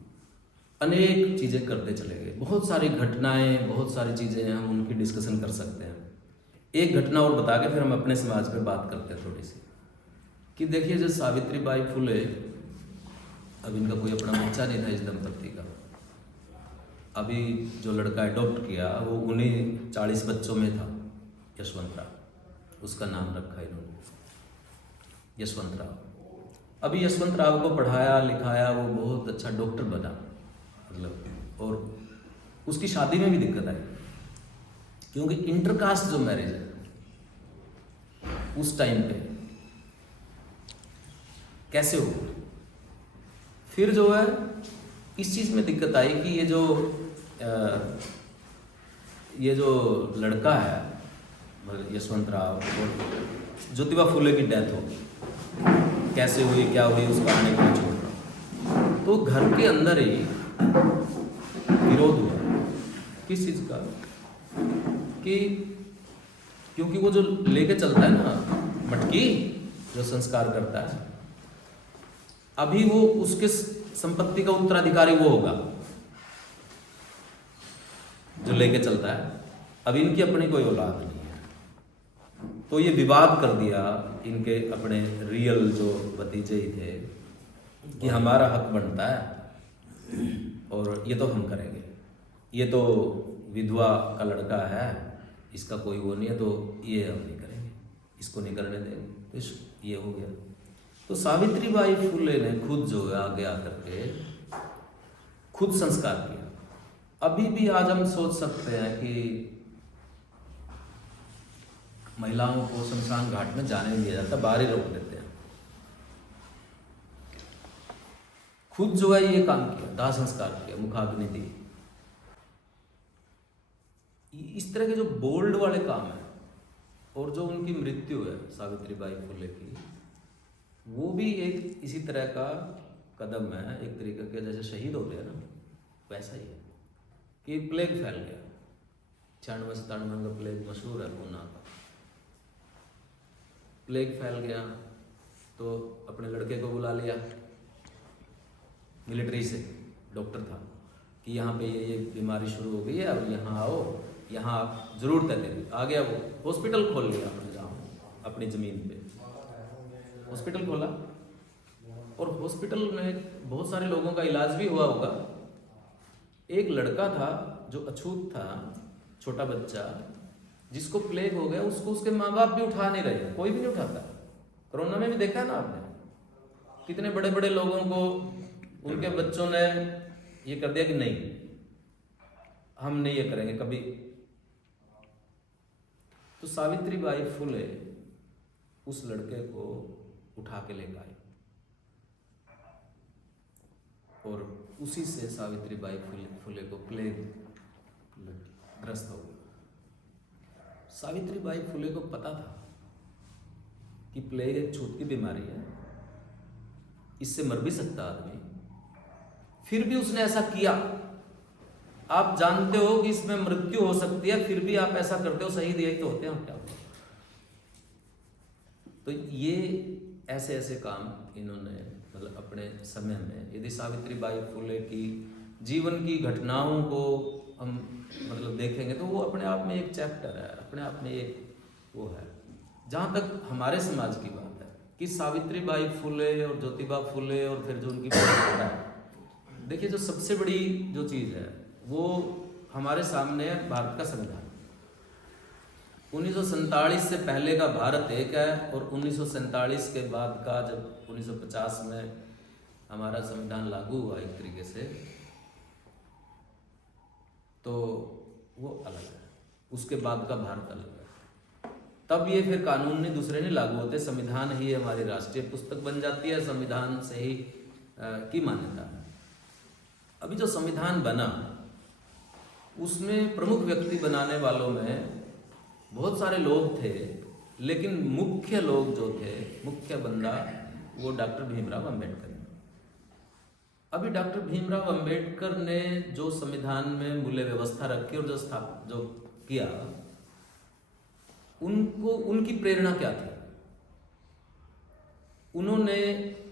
अनेक चीज़ें करते चले गए। बहुत सारी घटनाएं, बहुत सारी चीज़ें हम उनकी डिस्कशन कर सकते हैं। एक घटना और बता के फिर हम अपने समाज पे बात करते हैं थोड़ी सी, कि देखिए जो सावित्रीबाई फुले, अब इनका कोई अपना बच्चा नहीं था इस दंपत्ति का। अभी जो लड़का अडॉप्ट किया वो उन्हीं 40 बच्चों में था, यशवंत राव, उसका नाम रखा इन्होंने, यशवंत राव। अभी यशवंत राव को पढ़ाया लिखाया, वो बहुत अच्छा डॉक्टर बना मतलब, और उसकी शादी में भी दिक्कत आई, क्योंकि इंटरकास्ट जो मैरिज है उस टाइम पे कैसे हो। फिर जो है इस चीज़ में दिक्कत आई कि ये जो लड़का है यशवंत राव और ज्योतिबा फुले की डेथ हो, कैसे हुई क्या हुई उस कहानी को छोड़ रहा हूँ। तो घर के अंदर ही विरोध हुआ किस चीज़ का, कि क्योंकि वो जो लेके चलता है ना मटकी, जो संस्कार करता है, अभी वो उसके संपत्ति का उत्तराधिकारी वो होगा जो लेके चलता है। अब इनकी अपनी कोई औलाद नहीं है, तो ये विवाद कर दिया इनके अपने रियल जो भतीजे ही थे कि हमारा हक बनता है और ये तो हम करेंगे, ये तो विधवा का लड़का है, इसका कोई वो नहीं है, तो ये हम नहीं करेंगे, इसको नहीं करने देंगे। तो ये हो गया। तो सावित्रीबाई फुले ने खुद जो है आगे आकर के खुद संस्कार किया। अभी भी आज हम सोच सकते हैं कि महिलाओं को शमशान घाट में जाने नहीं दिया जाता, बाहर ही रोक देते हैं। खुद जो है ये काम किया, दाह संस्कार किया, मुखाग्नि दी। इस तरह के जो बोल्ड वाले काम है, और जो उनकी मृत्यु है सावित्रीबाई फुले की, वो भी एक इसी तरह का कदम है, एक तरीके के जैसे शहीद होते हैं ना, वैसा ही है कि प्लेग फैल गया। 96-97 का प्लेग मशहूर है पूना का। प्लेग फैल गया तो अपने लड़के को बुला लिया मिलिट्री से, डॉक्टर था, कि यहाँ पे ये बीमारी शुरू हो गई है, अब यहाँ आओ, यहाँ आप ज़रूरत है तेरी। आ गया वो, हॉस्पिटल खोल लिया अपने गाँव, अपनी ज़मीन पे हॉस्पिटल खोला, और हॉस्पिटल में बहुत सारे लोगों का इलाज भी हुआ होगा। एक लड़का था जो अछूत था, छोटा बच्चा, जिसको प्लेग हो गया, उसको उसके माँ बाप भी उठा नहीं रहे, कोई भी नहीं उठाता। कोरोना में भी देखा ना आपने, कितने बड़े बड़े लोगों को उनके बच्चों ने ये कर दिया कि नहीं, हम नहीं ये करेंगे कभी। तो सावित्रीबाई फुले उस लड़के को उठा के लेकर आई, और उसी से सावित्रीबाई फुले को प्लेग ग्रस्त हो गया। सावित्रीबाई फुले को पता था कि प्लेग एक छूत की बीमारी है, इससे मर भी सकता आदमी, फिर भी उसने ऐसा किया। आप जानते हो कि इसमें मृत्यु हो सकती है, फिर भी आप ऐसा करते हो, शहीद यही तो होते हैं, क्या। तो ये ऐसे ऐसे काम इन्होंने मतलब अपने समय में, यदि सावित्रीबाई फुले की जीवन की घटनाओं को हम मतलब देखेंगे तो वो अपने आप में एक चैप्टर है, अपने आप में एक वो है। जहाँ तक हमारे समाज की बात है कि सावित्रीबाई फुले और ज्योतिबा फुले और फिर जो उनकी परंपरा है, देखिए जो सबसे बड़ी जो चीज़ है वो हमारे सामने है भारत का संविधान। 1947 से पहले का भारत एक है, और 1947 के बाद का जब 1950 में हमारा संविधान लागू हुआ एक तरीके से, तो वो अलग है, उसके बाद का भारत अलग है। तब ये फिर कानून नहीं दूसरे नहीं लागू होते, संविधान ही हमारी राष्ट्रीय पुस्तक बन जाती है, संविधान से ही की मान्यता है। अभी जो संविधान बना उसमें प्रमुख व्यक्ति बनाने वालों में बहुत सारे लोग थे, लेकिन मुख्य लोग जो थे, मुख्य बंदा वो डॉक्टर भीमराव अंबेडकर। अभी डॉक्टर भीमराव अंबेडकर ने जो संविधान में मूल्य व्यवस्था रखी और जो किया, उनको उनकी प्रेरणा क्या थी, उन्होंने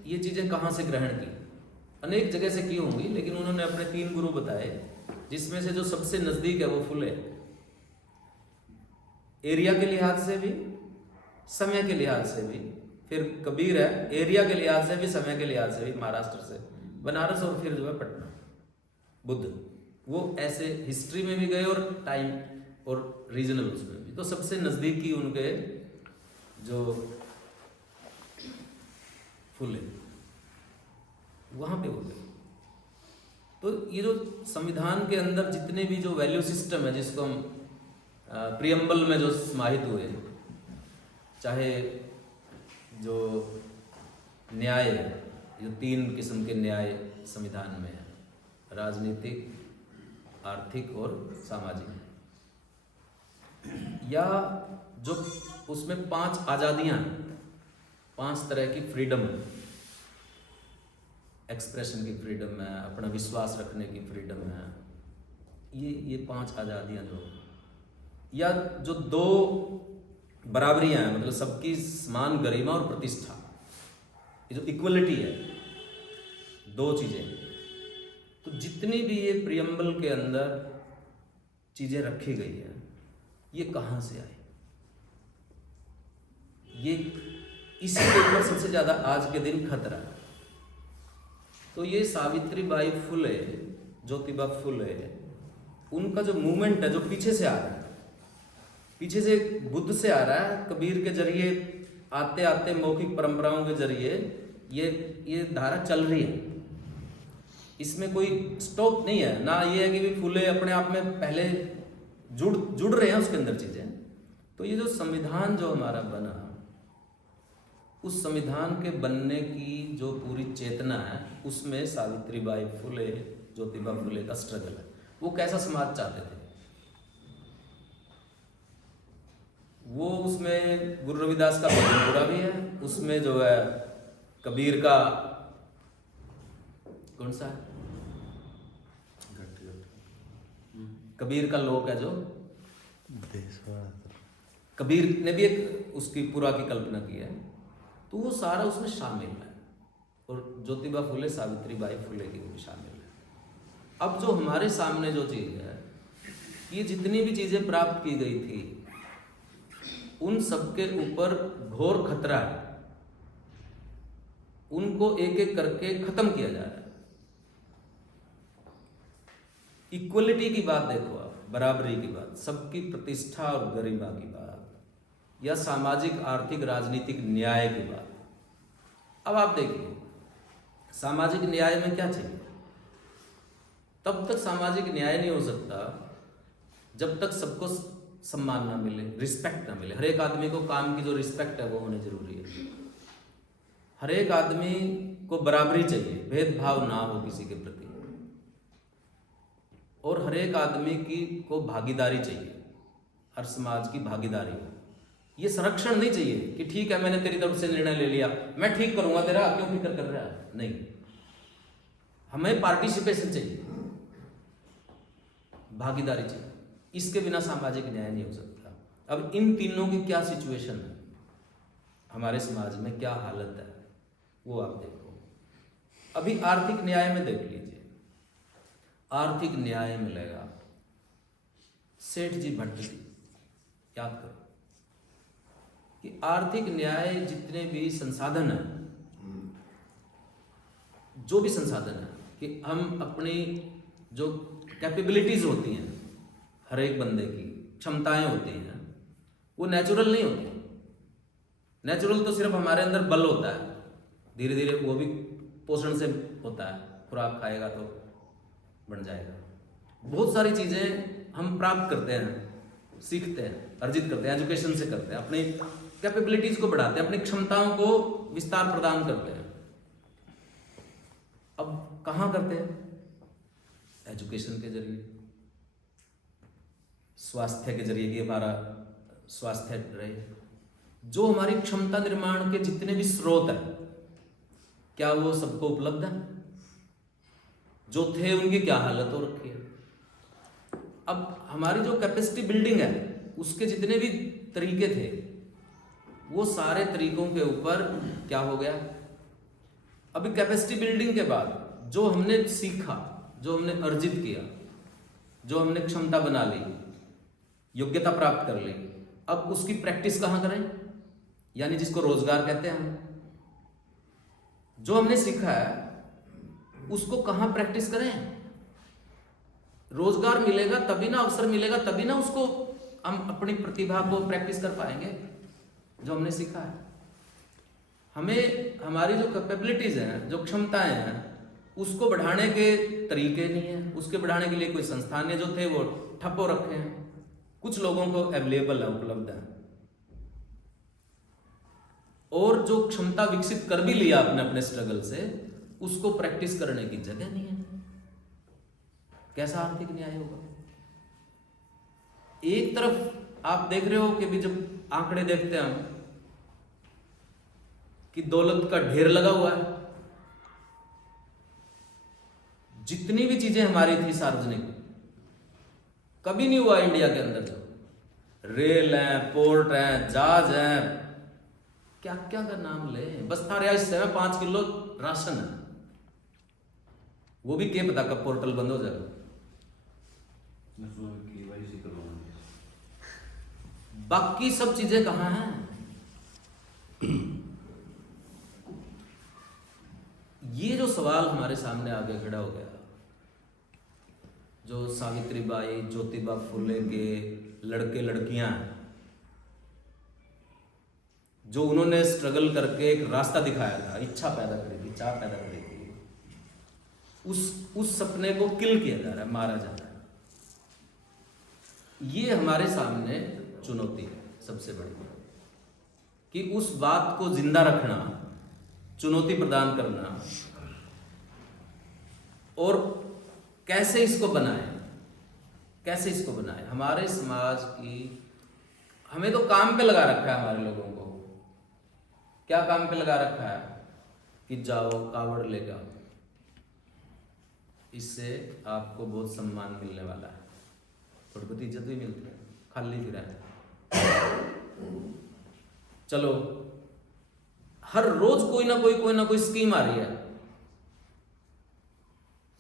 ये चीजें कहाँ से ग्रहण की, अनेक जगह से की होंगी, लेकिन उन्होंने अपने 3 गुरु बताए, जिसमें से जो सबसे नजदीक है वो फुले। एरिया के लिहाज से भी, समय के लिहाज से भी, फिर कबीर है, एरिया के लिहाज से भी, समय के लिहाज से भी, महाराष्ट्र से बनारस, और फिर जो है पटना, बुद्ध। वो ऐसे हिस्ट्री में भी गए और टाइम और रीजनल उसमें भी। तो सबसे नजदीकी उनके जो फुले, वहां पे हो गए। तो ये जो संविधान के अंदर जितने भी जो वैल्यू सिस्टम है, जिसको हम प्रियम्बल में जो समाहित हुए, चाहे जो न्याय, जो 3 किस्म के न्याय संविधान में है, राजनीतिक, आर्थिक और सामाजिक, या जो उसमें 5 आज़ादियाँ हैं, 5 तरह की फ्रीडम है, एक्सप्रेशन की फ्रीडम है, अपना विश्वास रखने की फ्रीडम है, ये 5 आज़ादियाँ जो, या जो 2 बराबरियाँ हैं, मतलब सबकी समान गरिमा और प्रतिष्ठा, ये जो इक्वलिटी है, 2 चीज़ें। तो जितनी भी ये प्रियम्बल के अंदर चीज़ें रखी गई है, ये कहाँ से आई, ये इसी के ऊपर सबसे ज़्यादा आज के दिन खतरा है। तो ये सावित्रीबाई फुले, ज्योतिबा फुले, उनका जो मूवमेंट है, जो पीछे से आ रहा है, पीछे से बुद्ध से आ रहा है, कबीर के जरिए आते आते मौखिक परंपराओं के जरिए ये धारा चल रही है, इसमें कोई स्टॉप नहीं है ना। ये है कि भी फुले अपने आप में पहले जुड़ रहे हैं उसके अंदर चीजें। तो ये जो संविधान जो हमारा बना, उस संविधान के बनने की जो पूरी चेतना है, उसमें सावित्रीबाई फुले, ज्योतिबा फुले का स्ट्रगल है। वो कैसा समाज चाहते थे, वो उसमें गुरु रविदास का भजन पूरा भी है, उसमें जो है कबीर का कौन सा है, कबीर का लोक है जो, कबीर ने भी एक उसकी पुरा की कल्पना की है, तो वो सारा उसमें शामिल है। और ज्योतिबा फुले, सावित्री बाई फुले की भी शामिल है। अब जो हमारे सामने जो चीज़ है, ये जितनी भी चीज़ें प्राप्त की गई थी उन सबके ऊपर घोर खतरा है, उनको एक एक करके खत्म किया जा रहा है। इक्वलिटी की बात देखो आप, बराबरी की बात, सबकी प्रतिष्ठा और गरिमा की बात, या सामाजिक आर्थिक राजनीतिक न्याय की बात। अब आप देखिए सामाजिक न्याय में क्या चाहिए? तब तक सामाजिक न्याय नहीं हो सकता जब तक सबको सम्मान ना मिले, रिस्पेक्ट ना मिले। हर एक आदमी को काम की जो रिस्पेक्ट है वो होनी जरूरी है। हर एक आदमी को बराबरी चाहिए, भेदभाव ना हो किसी के प्रति, और हर एक आदमी की को भागीदारी चाहिए, हर समाज की भागीदारी हो। ये संरक्षण नहीं चाहिए कि ठीक है मैंने तेरी तरफ से निर्णय ले लिया, मैं ठीक करूंगा तेरा, क्यों फिक्र कर रहा है? नहीं, हमें पार्टिसिपेशन चाहिए, भागीदारी चाहिए। इसके बिना सामाजिक न्याय नहीं हो सकता। अब इन तीनों की क्या सिचुएशन है हमारे समाज में, क्या हालत है, वो आप देखो। अभी आर्थिक न्याय में देख लीजिए, आर्थिक न्याय मिलेगा सेठ जी भट्ट जी, याद करो कि आर्थिक न्याय जितने भी संसाधन हैं, जो भी संसाधन है, कि हम अपनी जो कैपेबिलिटीज होती हैं, हर एक बंदे की क्षमताएं होती हैं, वो नेचुरल नहीं होती। नेचुरल तो सिर्फ हमारे अंदर बल होता है, धीरे धीरे वो भी पोषण से होता है, खुराक खाएगा तो बन जाएगा। बहुत सारी चीज़ें हम प्राप्त करते हैं, सीखते हैं, अर्जित करते हैं, एजुकेशन से करते हैं, अपनी कैपेबिलिटीज को बढ़ाते हैं, अपनी क्षमताओं को विस्तार प्रदान करते हैं। अब कहाँ करते हैं? एजुकेशन के जरिए, स्वास्थ्य के जरिए कि हमारा स्वास्थ्य रहे। जो हमारी क्षमता निर्माण के जितने भी स्रोत हैं, क्या वो सबको उपलब्ध है? जो थे उनकी क्या हालत हो रखी है? अब हमारी जो कैपेसिटी बिल्डिंग है, उसके जितने भी तरीके थे, वो सारे तरीकों के ऊपर क्या हो गया? अभी कैपेसिटी बिल्डिंग के बाद जो हमने सीखा, जो हमने अर्जित किया, जो हमने क्षमता बना ली, योग्यता प्राप्त कर ली, अब उसकी प्रैक्टिस कहाँ करें? यानी जिसको रोजगार कहते हैं हम, जो हमने सीखा है उसको कहाँ प्रैक्टिस करें? रोजगार मिलेगा तभी ना, अवसर मिलेगा तभी ना उसको हम अपनी प्रतिभा को प्रैक्टिस कर पाएंगे, जो हमने सीखा है। हमें हमारी जो कैपेबिलिटीज हैं, जो क्षमताएं हैं, उसको बढ़ाने के तरीके नहीं है, उसके बढ़ाने के लिए कोई संस्थान जो थे वो ठप हो रखे हैं, कुछ लोगों को अवेलेबल है, उपलब्ध है, और जो क्षमता विकसित कर भी लिया आपने अपने स्ट्रगल से, उसको प्रैक्टिस करने की जगह नहीं है। कैसा आर्थिक न्याय होगा? एक तरफ आप देख रहे हो कि भी जब आंकड़े देखते हैं हम कि दौलत का ढेर लगा हुआ है, जितनी भी चीजें हमारी थी सार्वजनिक, कभी नहीं हुआ इंडिया के अंदर। जो रेल है, पोर्ट है, जहाज है, क्या क्या का नाम ले, बस्ता रिहाइश में 5 किलो राशन है, वो भी क्या पता कब पोर्टल बंद हो जाएगा। बाकी सब चीजें कहां हैं? ये जो सवाल हमारे सामने आगे खड़ा हो गया, जो सावित्री बाई, ज्योतिबा फुले के लड़के लड़कियां हैं, जो उन्होंने स्ट्रगल करके एक रास्ता दिखाया था, इच्छा पैदा करी थी, चाह पैदा करी थी, उस सपने को किल किया जा रहा है, मारा जा रहा है। ये हमारे सामने चुनौती है सबसे बड़ी, कि उस बात को जिंदा रखना, चुनौती प्रदान करना, और कैसे इसको बनाए, कैसे इसको बनाए। हमारे समाज की, हमें तो काम पे लगा रखा है, हमारे लोगों को क्या काम पे लगा रखा है? कि जाओ कावड़ लेकर आओ, इससे आपको बहुत सम्मान मिलने वाला है, थोड़ी बहुत इज्जत भी मिलती है, खाली फिरा है। चलो हर रोज कोई ना कोई स्कीम आ रही है।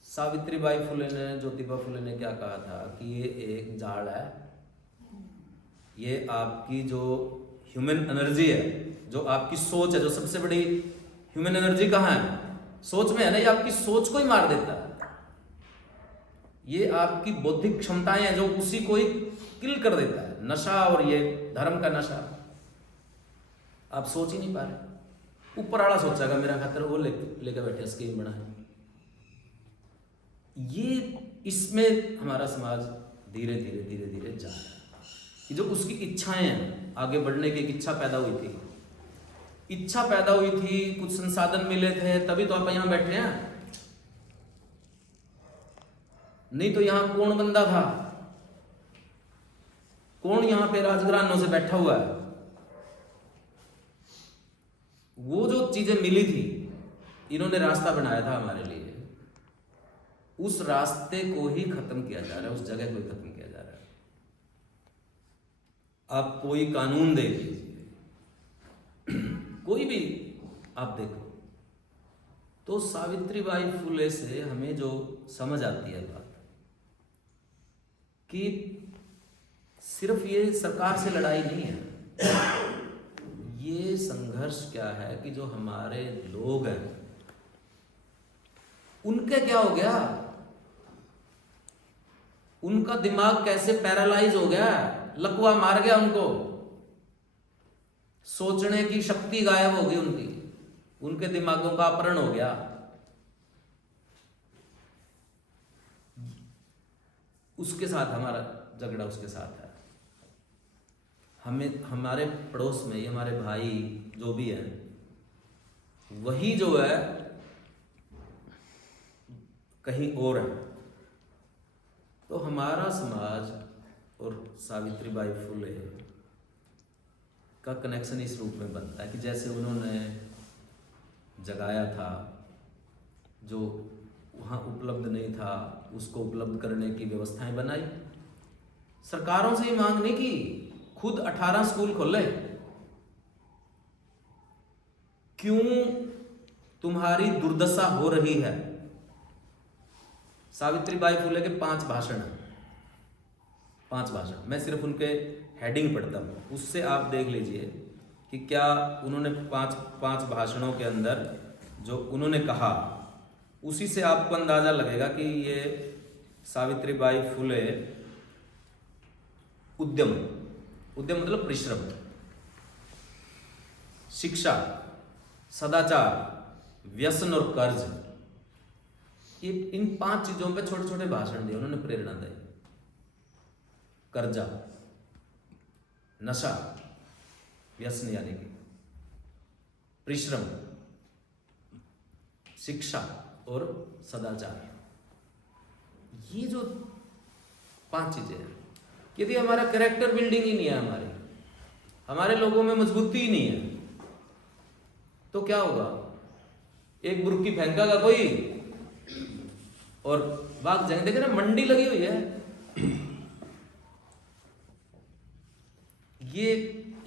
सावित्रीबाई फुले ने, ज्योतिबा फुले ने क्या कहा था कि ये एक जाड़ है, ये आपकी जो ह्यूमन एनर्जी है, जो आपकी सोच है, जो सबसे बड़ी ह्यूमन एनर्जी कहाँ है? सोच में है ना। ये आपकी सोच को ही मार देता है। ये आपकी बौद्धिक क्षमताएं हैं जो उसी को ही किल कर देता है। नशा, और ये धर्म का नशा, आप सोच ही नहीं पा रहे। ऊपर वाला सोचेगा मेरा खातर, वो लेकर बैठे स्कीम बनाए। ये इसमें हमारा समाज धीरे धीरे धीरे धीरे जा रहा है कि जो उसकी इच्छाएं हैं, आगे बढ़ने की एक इच्छा पैदा हुई थी, कुछ संसाधन मिले थे, तभी तो आप यहां बैठे हैं। नहीं तो यहां कौन बंदा था? कौन यहां पे राजघरानों से बैठा हुआ है? वो जो चीजें मिली थी, इन्होंने रास्ता बनाया था हमारे लिए, उस रास्ते को ही खत्म किया जा रहा है, उस जगह को ही खत्म किया जा रहा है। आप कोई कानून देख लीजिए, कोई भी आप देखो, तो सावित्रीबाई फुले से हमें जो समझ आती है बात कि सिर्फ ये सरकार से लड़ाई नहीं है, ये संघर्ष क्या है कि जो हमारे लोग हैं उनके क्या हो गया, उनका दिमाग कैसे पैरालाइज हो गया, लकवा मार गया उनको, सोचने की शक्ति गायब हो गई उनकी, उनके दिमागों का अपहरण हो गया। उसके साथ हमारा झगड़ा उसके साथ है। हमें हमारे पड़ोस में, ये हमारे भाई जो भी है, वही जो है कहीं और है। तो हमारा समाज और सावित्रीबाई फुले का कनेक्शन इस रूप में बनता है कि जैसे उन्होंने जगाया था, जो वहाँ उपलब्ध नहीं था उसको उपलब्ध करने की व्यवस्थाएं बनाई। सरकारों से ही मांग नहीं की, खुद 18 स्कूल खोले। क्यों तुम्हारी दुर्दशा हो रही है? सावित्रीबाई फुले के 5 भाषण हैं, 5 भाषण, मैं सिर्फ उनके हेडिंग पढ़ता हूँ, उससे आप देख लीजिए कि क्या उन्होंने 5 भाषणों के अंदर जो उन्होंने कहा, उसी से आपको अंदाजा लगेगा कि ये सावित्रीबाई फुले उद्यम मतलब परिश्रम, शिक्षा, सदाचार, व्यसन और कर्ज, ये इन 5 चीजों पे छोटे छोटे भाषण दिए उन्होंने, प्रेरणा दी। कर्जा, नशा, व्यसन यानी कि परिश्रम, शिक्षा और सदाचार, ये जो 5 चीजें हैं, यदि हमारा कैरेक्टर बिल्डिंग ही नहीं है, हमारे लोगों में मजबूती ही नहीं है, तो क्या होगा? एक बुर्की फेंका का कोई और भाग जाएंगे। देखे ना, मंडी लगी हुई है। ये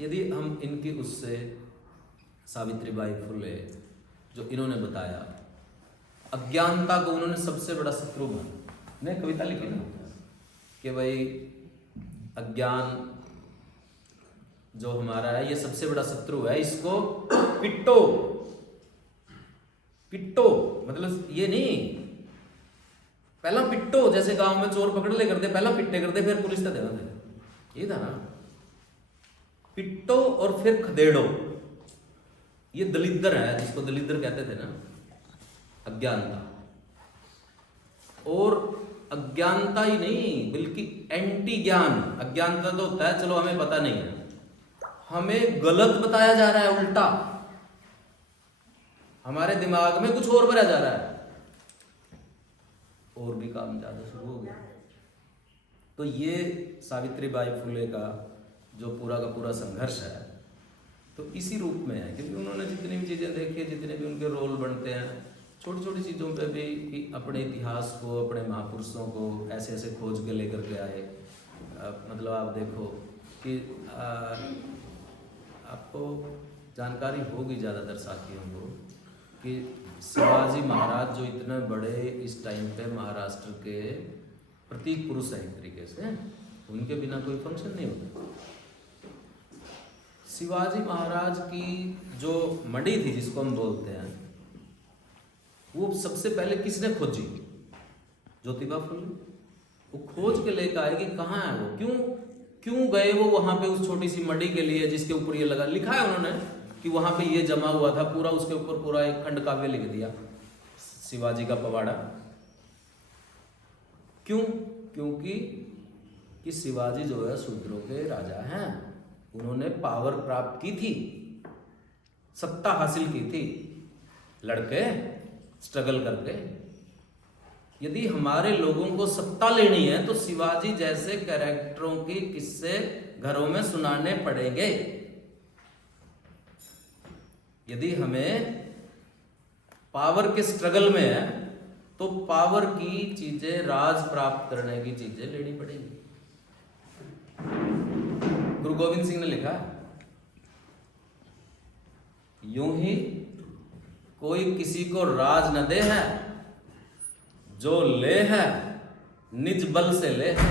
यदि हम इनकी उससे सावित्रीबाई फुले जो इन्होंने बताया, अज्ञानता को उन्होंने सबसे बड़ा शत्रु माना। मैं कविता लिखी ना कि भाई अज्ञान जो हमारा है ये सबसे बड़ा शत्रु है, इसको पिट्टो। पिट्टो मतलब ये नहीं, पहला पिट्टो, जैसे गांव में चोर पकड़ ले करते, पहला पिट्टे करते फिर पुलिस तक देना थे, ये था ना। पिट्टो और फिर खदेड़ो, ये दलिद्र है, जिसको दलिद्र कहते थे ना, अज्ञानता। और अज्ञानता ही नहीं बल्कि एंटी ज्ञान। अज्ञानता तो होता है चलो हमें पता नहीं है, हमें गलत बताया जा रहा है, उल्टा हमारे दिमाग में कुछ और भरा जा रहा है, और भी काम ज्यादा शुरू हो गया। तो ये सावित्रीबाई फुले का जो पूरा का पूरा संघर्ष है, तो इसी रूप में है, क्योंकि उन्होंने जितनी भी चीज़ें देखी, जितने भी उनके रोल बनते हैं, छोटी छोटी चीज़ों पे भी कि अपने इतिहास को, अपने महापुरुषों को ऐसे ऐसे खोज के लेकर के आए। मतलब आप देखो कि आपको जानकारी होगी ज़्यादातर साथियों को कि शिवाजी महाराज जो इतने बड़े इस टाइम पे महाराष्ट्र के प्रतीक पुरुष है एक तरीके से, उनके बिना कोई फंक्शन नहीं होता। शिवाजी महाराज की जो मड़ी थी जिसको हम बोलते हैं, वो सबसे पहले किसने खोजी? ज्योतिबा फुले। वो खोज के लेकर आए कि कहाँ है वो, क्यों गए वो वहां पे उस छोटी सी मड़ी के लिए जिसके ऊपर ये लगा, लिखा है उन्होंने कि वहां पे ये जमा हुआ था पूरा, उसके ऊपर पूरा एक खंड काव्य लिख दिया, शिवाजी का पवाड़ा। क्यों? क्योंकि कि शिवाजी जो है शूद्रों के राजा हैं, उन्होंने पावर प्राप्त की थी, सत्ता हासिल की थी, लड़के स्ट्रगल करके। यदि हमारे लोगों को सत्ता लेनी है तो शिवाजी जैसे कैरेक्टरों की किस्से घरों में सुनाने पड़ेंगे। यदि हमें पावर के स्ट्रगल में है तो पावर की चीजें, राज प्राप्त करने की चीजें लेनी पड़ेगी। गुरु गोविंद सिंह ने लिखा, यूं ही कोई किसी को राज न दे है, जो ले है निज बल से ले है।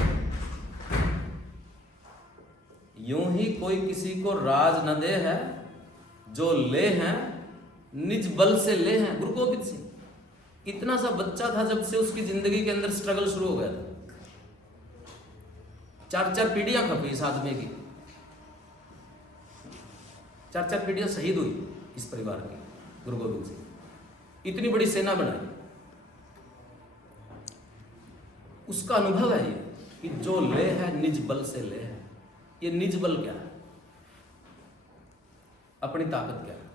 यूं ही कोई किसी को राज न दे है, जो ले हैं निज बल से ले हैं। गुरु गोविंद सिंह इतना सा बच्चा था जब से उसकी जिंदगी के अंदर स्ट्रगल शुरू हो गया था। 4-4 पीढ़ियां खपी इस आदमी की, 4-4 पीढ़ियां शहीद हुई इस परिवार की। गुरु गोविंद सिंह इतनी बड़ी सेना बनाई। उसका अनुभव है ये कि जो ले है निज बल से ले है। ये निज बल क्या है? अपनी ताकत क्या है?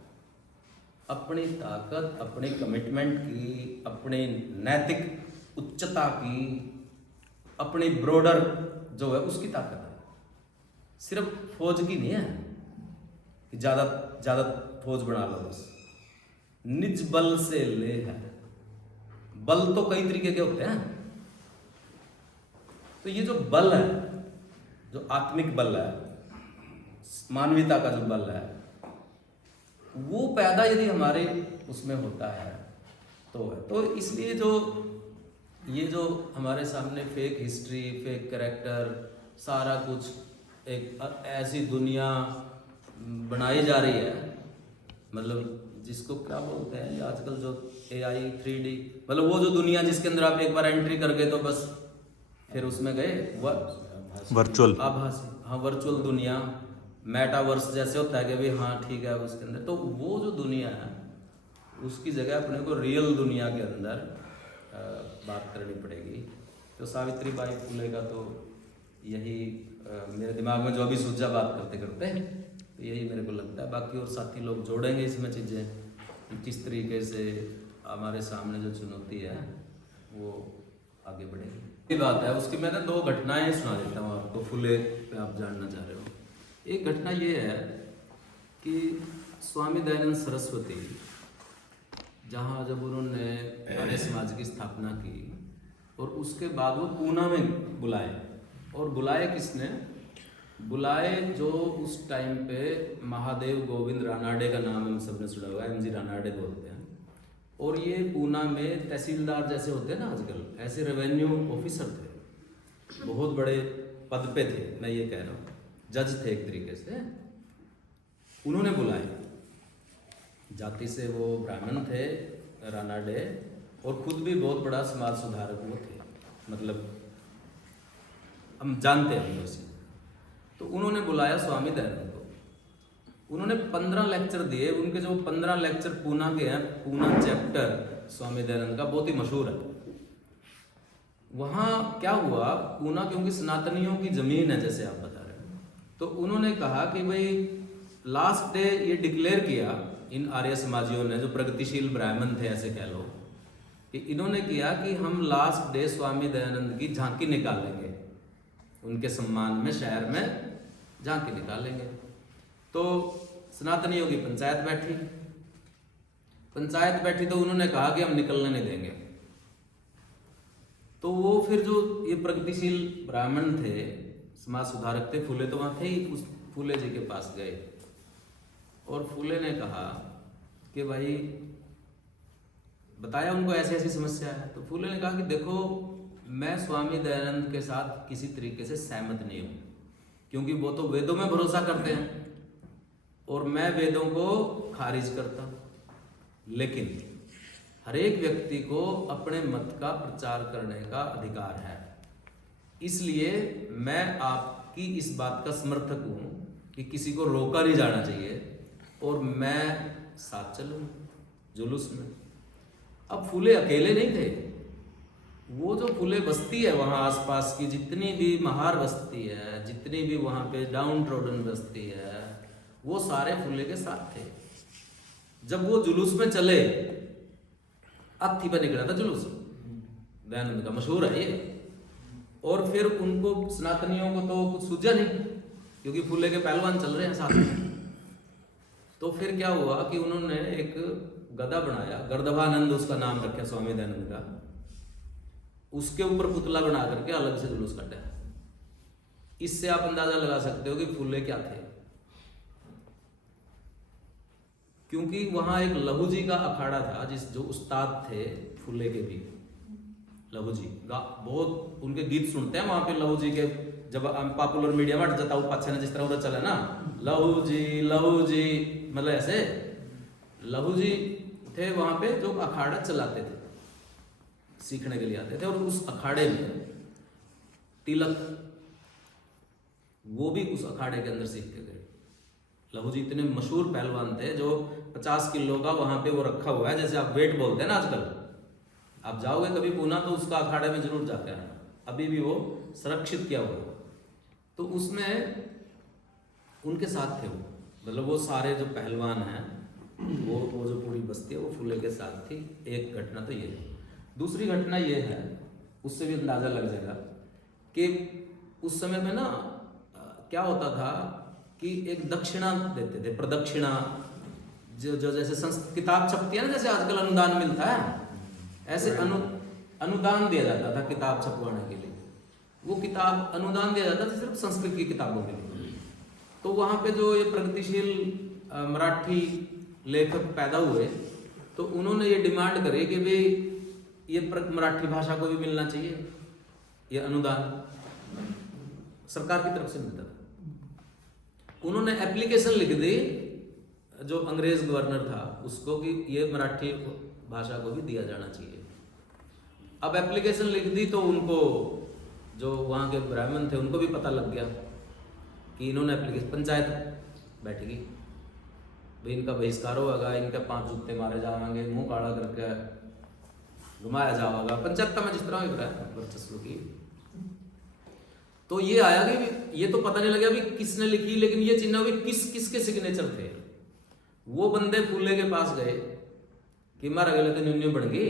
अपनी ताकत, अपनी कमिटमेंट की, अपनी नैतिक उच्चता की, अपनी ब्रॉडर जो है उसकी ताकत है। सिर्फ फौज की नहीं है कि ज्यादा फौज बना लो बस। निज बल से ले है। बल तो कई तरीके के होते हैं। तो ये जो बल है, जो आत्मिक बल है, मानवीयता का जो बल है, वो पैदा यदि हमारे उसमें होता है तो इसलिए ये जो हमारे सामने फेक हिस्ट्री, फेक कैरेक्टर, सारा कुछ एक ऐसी दुनिया बनाई जा रही है, मतलब जिसको क्या बोलते हैं आजकल जो AI 3D, मतलब वो जो दुनिया जिसके अंदर आप एक बार एंट्री कर गए तो बस फिर उसमें गए। वर्चुअल आभासी, हाँ, वर्चुअल दुनिया, मेटावर्स जैसे होता है कि भाई हाँ ठीक है उसके अंदर। तो वो जो दुनिया है उसकी जगह अपने को रियल दुनिया के अंदर बात करनी पड़ेगी। तो सावित्री बाई फुले का तो यही मेरे दिमाग में जो अभी सूझा बात करते करते तो यही मेरे को लगता है। बाकी और साथी लोग जोड़ेंगे इसमें चीज़ें कि किस तरीके से हमारे सामने जो चुनौती है वो आगे बढ़ेगी। ये बात है उसकी मैं 2 घटनाएं सुना देता हूँ आपको, फुले पे आप जानना चाह रहे हो। एक घटना ये है कि स्वामी दयानंद सरस्वती जहाँ जब उन्होंने आर्य समाज की स्थापना की और उसके बाद वो पूना में बुलाए, और बुलाए किसने? बुलाए जो उस टाइम पे महादेव गोविंद रानाडे का नाम हम सबने सुना होगा, MG रानाडे बोलते हैं। और ये पूना में तहसीलदार जैसे होते हैं ना आजकल, ऐसे रेवेन्यू ऑफिसर थे, बहुत बड़े पद पे थे, मैं ये कह रहा हूँ, जज थे एक तरीके से। उन्होंने बुलाए, जाति से वो ब्राह्मण थे रानाडे, और खुद भी बहुत बड़ा समाज सुधारक वो थे, मतलब हम जानते हैं उनसे। तो उन्होंने बुलाया स्वामी दयानंद को। उन्होंने 15 लेक्चर दिए। उनके जो 15 लेक्चर पूना के हैं, पूना चैप्टर स्वामी दयानंद का बहुत ही मशहूर है। वहाँ क्या हुआ, पूना क्योंकि सनातनियों की जमीन है जैसे आप बता रहे हैं, तो उन्होंने कहा कि भाई लास्ट डे ये डिक्लेयर किया इन आर्य समाजियों ने, जो प्रगतिशील ब्राह्मण थे ऐसे कह लो, कि इन्होंने किया कि हम लास्ट डे स्वामी दयानंद की झांकी निकालेंगे, उनके सम्मान में शहर में झांकी निकालेंगे। तो सनातनियों की पंचायत बैठी तो उन्होंने कहा कि हम निकलने नहीं देंगे। तो वो फिर जो ये प्रगतिशील ब्राह्मण थे, समाज सुधारक थे, फूले तो वहाँ थे ही, उस फूले जी के पास गए और फूले ने कहा कि भाई, बताया उनको ऐसी ऐसी समस्या है। तो फूले ने कहा कि देखो, मैं स्वामी दयानंद के साथ किसी तरीके से सहमत नहीं हूँ, क्योंकि वो तो वेदों में भरोसा करते हैं और मैं वेदों को खारिज करता हूँ। लेकिन हर एक व्यक्ति को अपने मत का प्रचार करने का अधिकार है, इसलिए मैं आपकी इस बात का समर्थक हूँ कि किसी को रोका नहीं जाना चाहिए और मैं साथ चलूँ जुलूस में। अब फूले अकेले नहीं थे, वो जो फूले बस्ती है वहाँ आसपास की जितनी भी महार बस्ती है, जितनी भी वहाँ पे डाउन ट्रोडन बस्ती है, वो सारे फूले के साथ थे। जब वो जुलूस में चले, अत्थी पर निकला था जुलूस, दयानंद का मशहूर है ये। और फिर उनको सनातनियों को तो कुछ सूझा नहीं, क्योंकि फूले के पहलवान चल रहे हैं साथ में। तो फिर क्या हुआ कि उन्होंने एक गधा बनाया, गर्दभानंद उसका नाम रखा स्वामी दयानंद का, उसके ऊपर पुतला बना करके अलग से जुलूस काटा। इससे आप अंदाजा लगा सकते हो कि फूले क्या थे, क्योंकि वहां एक लहू जी का अखाड़ा था, जो उस्ताद थे फूले के भी, लहू जी बहुत उनके गीत सुनते हैं वहां पे लहू जी के। जब पॉपुलर मीडिया में जताऊ पाछे ने जिस तरह उधर चला ना, लहू जी, मतलब ऐसे लहू जी थे वहां पे जो अखाड़ा चलाते थे, सीखने के लिए आते थे। और उस अखाड़े में तिलक, वो भी उस अखाड़े के अंदर सीख के गए। लहू जी इतने मशहूर पहलवान थे, जो 50 किलो का वहां पे वो रखा हुआ है, जैसे आप वेट बोलते हैं ना आजकल। आप जाओगे कभी पूना तो उसका अखाड़े में जरूर जाते हैं, अभी भी वो संरक्षित किया हुआ। तो उसमें उनके साथ थे वो, मतलब वो सारे जो पहलवान हैं, वो जो पूरी बस्ती है वो फूले के साथ थी। एक घटना तो ये है। दूसरी घटना ये है, उससे भी अंदाजा लग जाएगा कि उस समय में ना क्या होता था कि एक दक्षिणा देते थे, प्रदक्षिणा, जो जैसे किताब छपती है ना, जैसे आजकल अनुदान मिलता है, ऐसे अनुदान दिया जाता था किताब छपवाने के लिए। वो किताब अनुदान दिया जाता था सिर्फ संस्कृत की किताबों के लिए। तो वहाँ पे जो ये प्रगतिशील मराठी लेखक पैदा हुए, तो उन्होंने ये डिमांड करी कि भाई ये मराठी भाषा को भी मिलना चाहिए, ये अनुदान सरकार की तरफ से मिलता था। उन्होंने एप्लीकेशन लिख दी जो अंग्रेज गवर्नर था उसको कि ये मराठी भाषा को भी दिया जाना चाहिए। अब एप्लीकेशन लिख दी तो उनको, जो वहाँ के ब्राह्मण थे, उनको भी पता लग गया कि इन्होंने एप्लीकेशन, पंचायत बैठेगी भाई, इनका बहिष्कार होगा, इनके 5 जूते मारे जाएंगे, मुंह काला करके घुमाया जाएगा, पंचायत में जिस तरह वर्चस्व की। तो ये आया कि ये तो पता नहीं लगा भी किसने लिखी, लेकिन ये चिन्ह भी किसके सिग्नेचर थे। वो बंदे फूले के पास गए कि मारा गले तो न्यून बन गई,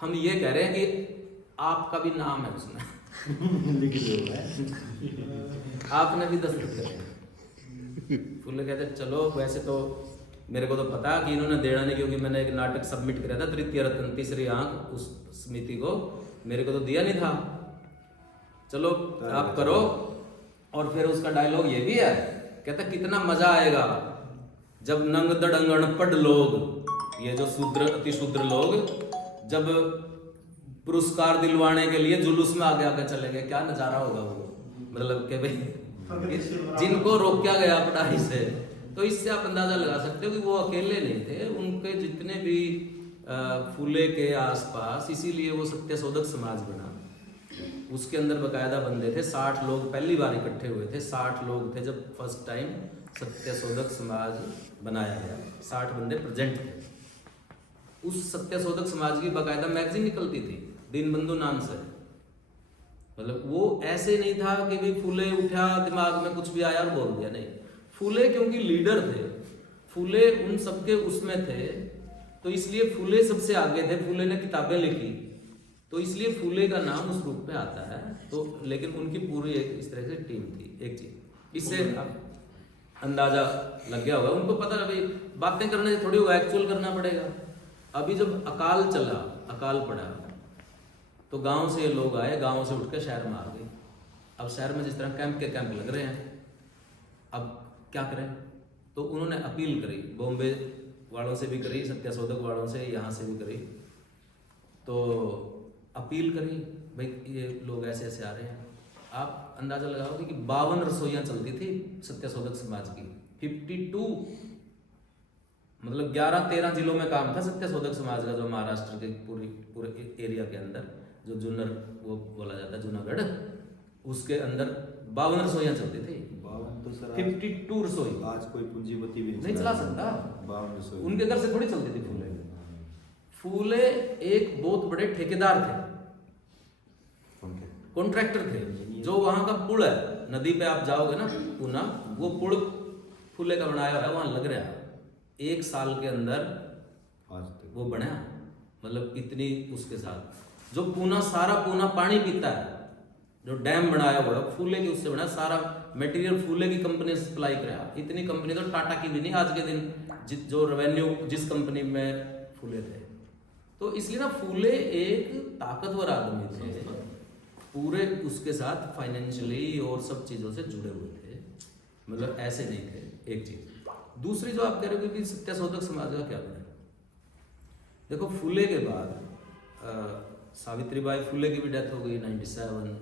हम ये कह रहे हैं कि आपका भी नाम है उसमें आपने भी दस्तखत करे। फूले कहते चलो, वैसे तो मेरे को तो पता कि इन्होंने देना नहीं, क्योंकि मैंने एक नाटक सबमिट किया था, तृतीय रत्न तीसरी आंख, उस समिति को, मेरे को तो दिया नहीं था, चलो आप करो। और फिर उसका डायलॉग ये भी है, कहता कितना मजा आएगा जब नंग दड़ंगण पढ़ लोग, ये जो शूद्र अति शूद्र लोग, जब पुरस्कार दिलवाने के लिए जुलूस में आगे आगे चलेंगे, क्या नजारा होगा वो। मतलब कि भाई जिनको रोका गया पढ़ाई से, तो इससे आप अंदाजा लगा सकते हो कि वो अकेले नहीं थे, उनके जितने भी फूले के आसपास, इसीलिए वो सत्यशोधक समाज बना। उसके अंदर बकायदा बंदे थे, 60 लोग पहली बार इकट्ठे हुए थे, 60 लोग थे जब फर्स्ट टाइम सत्यशोधक समाज बनाया गया, 60 बंदे प्रेजेंट थे। उस सत्यशोधक समाज की बकायदा मैगजीन निकलती थी, दीनबंधु नाम से। मतलब वो ऐसे नहीं था कि भाई फूले उठा दिमाग में कुछ भी आया और बोल दिया, नहीं। फूले क्योंकि लीडर थे, फूले उन सबके उसमें थे, तो इसलिए फूले सबसे आगे थे। फूले ने किताबें लिखी, तो इसलिए फूले का नाम उस रूप में आता है। तो लेकिन उनकी पूरी एक इस तरह से टीम थी, एक चीज। इससे अंदाजा लग गया होगा उनको, पता अभी बातें करने से थोड़ी होगा, एक्चुअल करना पड़ेगा। अभी जब अकाल चला, अकाल पड़ा, तो गांव से ये लोग आए, गांव से उठ के शहर में आ गए। अब शहर में जिस तरह कैंप के कैंप लग रहे हैं, अब क्या करें? तो उन्होंने अपील करी, बॉम्बे वालों से भी करी, सत्याशोधक वालों से, यहाँ से भी करी। तो अपील करी, भाई ये लोग ऐसे ऐसे आ रहे हैं। आप अंदाजा लगाओगे कि 52 रसोइयाँ चलती थी सत्याशोधक समाज की, 52, मतलब 11-13 जिलों में काम था सत्याशोधक समाज का, जो महाराष्ट्र के पूरे एरिया के अंदर, जो जुन्नर वो बोला जाता है, जूनागढ़, उसके अंदर 52 रसोइयाँ चलती थी। 52 रसोई आज कोई पूंजीपति भी नहीं चला सकता। 52 रसोई उनके घर से थोड़ी चलती थी फूले। फूले एक बहुत बड़े ठेकेदार थे, कॉन्ट्रैक्टर थे, जो वहां का पुल है, नदी पे आप जाओगे ना पूना, वो पुल फूले का बनाया हुआ है, वहां लग रहा है। 1 साल के अंदर आज तक वो बना, मतलब इतनी उसके साथ। जो पूना, सारा पूना पानी पीता है, जो डैम बनाया हुआ है फूले के, उससे बना, सारा मटेरियल फूले की कंपनी सप्लाई कराया। इतनी कंपनी तो टाटा की भी नहीं आज के दिन, जो रेवेन्यू जिस कंपनी में फूले थे। तो इसलिए ना फूले एक ताकतवर आदमी थे, पूरे उसके साथ फाइनेंशियली और सब चीज़ों से जुड़े हुए थे, मतलब ऐसे नहीं थे। एक चीज़। दूसरी जो आप कह रहे हो कि सत्याशोधक समाज का क्या बना, देखो फूले के बाद सावित्रीबाई फूले की भी डेथ हो गई 97।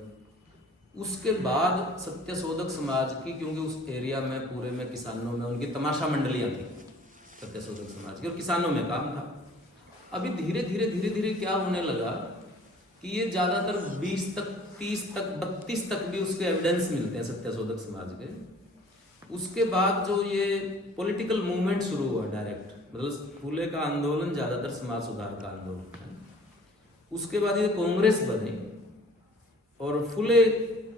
उसके बाद सत्याशोधक समाज की, क्योंकि उस एरिया में पूरे में किसानों में उनकी तमाशा मंडलियाँ थी सत्याशोधक समाज की, और किसानों में काम था। अभी धीरे धीरे क्या होने लगा कि ये ज़्यादातर 20 तक, 30 तक, 32 तक भी उसके एविडेंस मिलते हैं सत्याशोधक समाज के। उसके बाद जो ये पॉलिटिकल मूवमेंट शुरू हुआ डायरेक्ट, मतलब फूले का आंदोलन ज़्यादातर समाज सुधार का आंदोलन है। उसके बाद ये कांग्रेस बनी, और फूले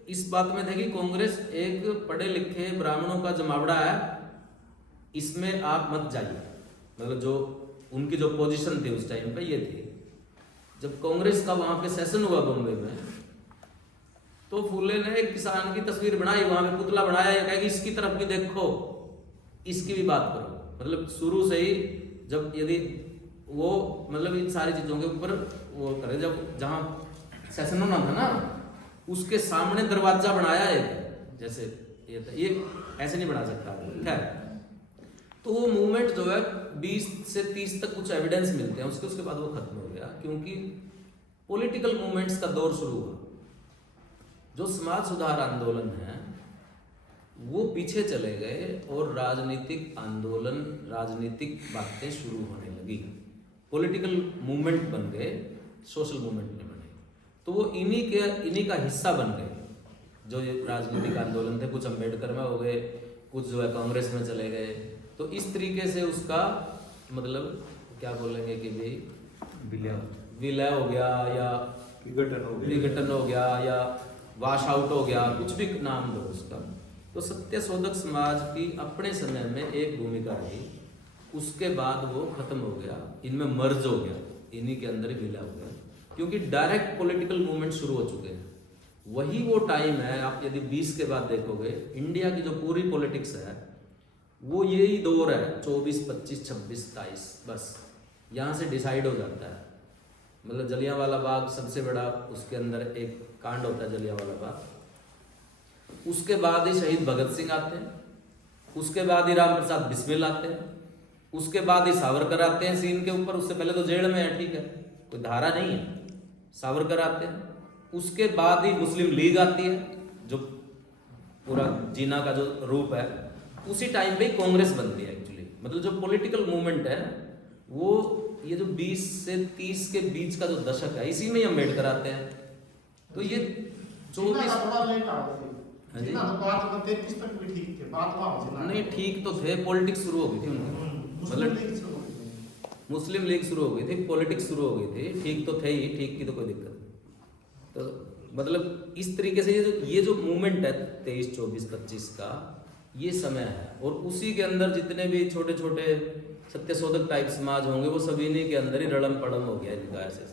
इस बात में थे कि कांग्रेस एक पढ़े लिखे ब्राह्मणों का जमावड़ा है, इसमें आप मत जाइए। मतलब जो उनकी जो पोजीशन थी उस टाइम पे ये थी। जब कांग्रेस का वहां पे सेशन हुआ बॉम्बे में, तो फूले ने एक किसान की तस्वीर बनाई, वहां पे पुतला बनाया, ये कहा कि इसकी तरफ भी देखो, इसकी भी बात करो। मतलब शुरू से ही जब यदि वो मतलब इन सारी चीजों के ऊपर वो करे, जब जहां सेशन होना था ना, उसके सामने दरवाजा बनाया एक, जैसे ये ऐसे नहीं बना सकता, खैर। तो वो मूवमेंट जो है 20 से 30 तक कुछ एविडेंस मिलते हैं उसके बाद वो खत्म हो गया, क्योंकि पॉलिटिकल मूवमेंट्स का दौर शुरू हुआ। जो समाज सुधार आंदोलन है वो पीछे चले गए, और राजनीतिक आंदोलन, राजनीतिक बातें शुरू होने लगी, पॉलिटिकल मूवमेंट बन गए, सोशल मूवमेंट नहीं बने। तो वो इन्हीं का हिस्सा बन गए जो ये राजनीतिक आंदोलन थे। कुछ अम्बेडकर में हो गए, कुछ जो है कांग्रेस में चले गए। तो इस तरीके से उसका मतलब क्या बोलेंगे कि भाई विलय हो गया, या विघटन हो गया, या वॉश आउट हो गया, कुछ भी नाम दो उसका। तो सत्याशोधक समाज की अपने समय में एक भूमिका रही, उसके बाद वो खत्म हो गया, इनमें मर्ज हो गया, इन्हीं के अंदर ही विलय हो गया, क्योंकि डायरेक्ट पॉलिटिकल मूवमेंट शुरू हो चुके हैं। वही वो टाइम है, आप यदि 20 के बाद देखोगे, इंडिया की जो पूरी पॉलिटिक्स है वो यही दौर है, 24, 25, 26, 27, बस यहाँ से डिसाइड हो जाता है। मतलब जलियांवाला बाग सबसे बड़ा, उसके अंदर एक कांड होता है जलियांवाला बाग। उसके बाद ही शहीद भगत सिंह आते हैं, उसके बाद ही राम प्रसाद बिस्मिल आते हैं, उसके बाद ही सावरकर आते हैं सीन के ऊपर। उससे पहले तो जेल में है, ठीक है, कोई धारा नहीं है, सावरकर आते हैं। उसके बाद ही मुस्लिम लीग आती है, जो पूरा जीना का जो रूप है। उसी टाइम पे कांग्रेस बनती है एक्चुअली। मतलब जो पॉलिटिकल मूवमेंट है वो ये जो 20 से 30 के बीच का जो दशक है, इसी में ही अम्बेडकर आते हैं। तो ये 24 नहीं ठीक तो थे, पॉलिटिक्स शुरू हो गई थी उनकी, मतलब मुस्लिम लीग शुरू हो गई थी, पॉलिटिक्स शुरू हो गई थी, ठीक तो थे ही, ठीक की तो कोई दिक्कत नहीं। तो मतलब इस तरीके से ये जो मूवमेंट है 23, 24, 25 का ये समय है, और उसी के अंदर जितने भी छोटे छोटे सत्यशोधक टाइप समाज होंगे वो सभी इन्हीं के अंदर ही रड़म पड़म हो गया इनका। ऐसे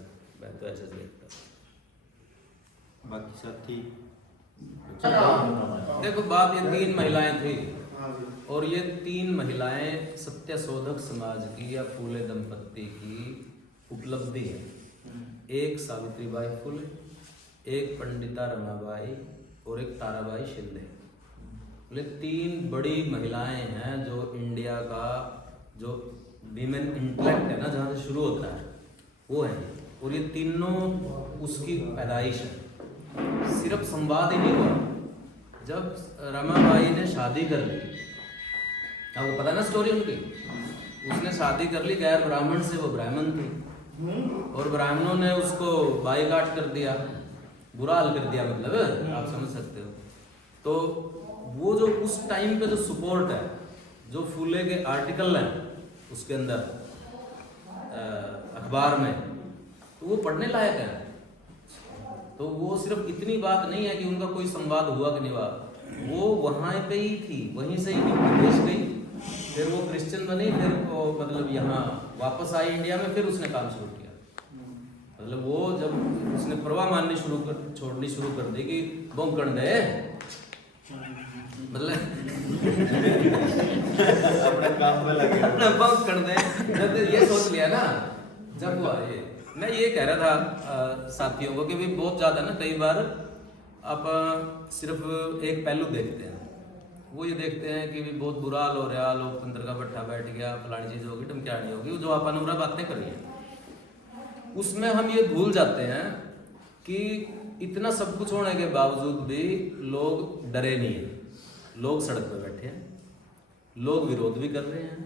मैं तो ऐसे देखता हूँ। बाकी साथी अच्छा, देखो बात ये 3 महिलाएं थी, हाँ जी। और ये 3 महिलाएं सत्यशोधक समाज की या फूले दंपत्ति की उपलब्धि है। एक सावित्रीबाई फुले, एक पंडिता रमाबाई और एक ताराबाई शिंदे। बोले 3 बड़ी महिलाएं हैं जो इंडिया का जो वीमेन इंटेलेक्ट है ना, जहाँ से शुरू होता है वो है। और ये तीनों उसकी पैदाइश है। सिर्फ संवाद ही नहीं हुआ। जब रमाबाई ने शादी कर ली, आपको पता ना स्टोरी उनकी, उसने शादी कर ली गैर ब्राह्मण से, वो ब्राह्मण थी और ब्राह्मणों ने उसको बाईकाट कर दिया, बुरा हाल कर दिया, मतलब आप समझ सकते हो। तो वो जो उस टाइम पे जो सपोर्ट है, जो फूले के आर्टिकल हैं उसके अंदर अखबार में, तो वो पढ़ने लायक है। तो वो सिर्फ इतनी बात नहीं है कि उनका कोई संवाद हुआ कि नहीं हुआ, वो वहाँ पे ही थी, वहीं से ही विदेश गई, फिर वो क्रिश्चियन बनी, फिर वो मतलब यहाँ वापस आई इंडिया में, फिर उसने काम शुरू किया। मतलब वो जब उसने परवाह माननी छोड़नी शुरू कर दी कि बौंकण दे, मतलब अपने काम में लगे बौंकण दे, जब ये सोच लिया ना, जब हुआ ये। मैं ये कह रहा था साथियों को कि भी बहुत ज़्यादा ना कई बार आप सिर्फ एक पहलू देखते हैं। वो ये देखते हैं कि भी बहुत बुरा हाल हो रहा, लोकतंत्र का भट्ठा बैठ गया, फलानी चीज़ होगी, टमक्यानी होगी, जो आप अनुरा बातें करिए, उसमें हम ये भूल जाते हैं कि इतना सब कुछ होने के बावजूद भी लोग डरे नहीं हैं। लोग सड़क पर बैठे हैं, लोग विरोध भी कर रहे हैं,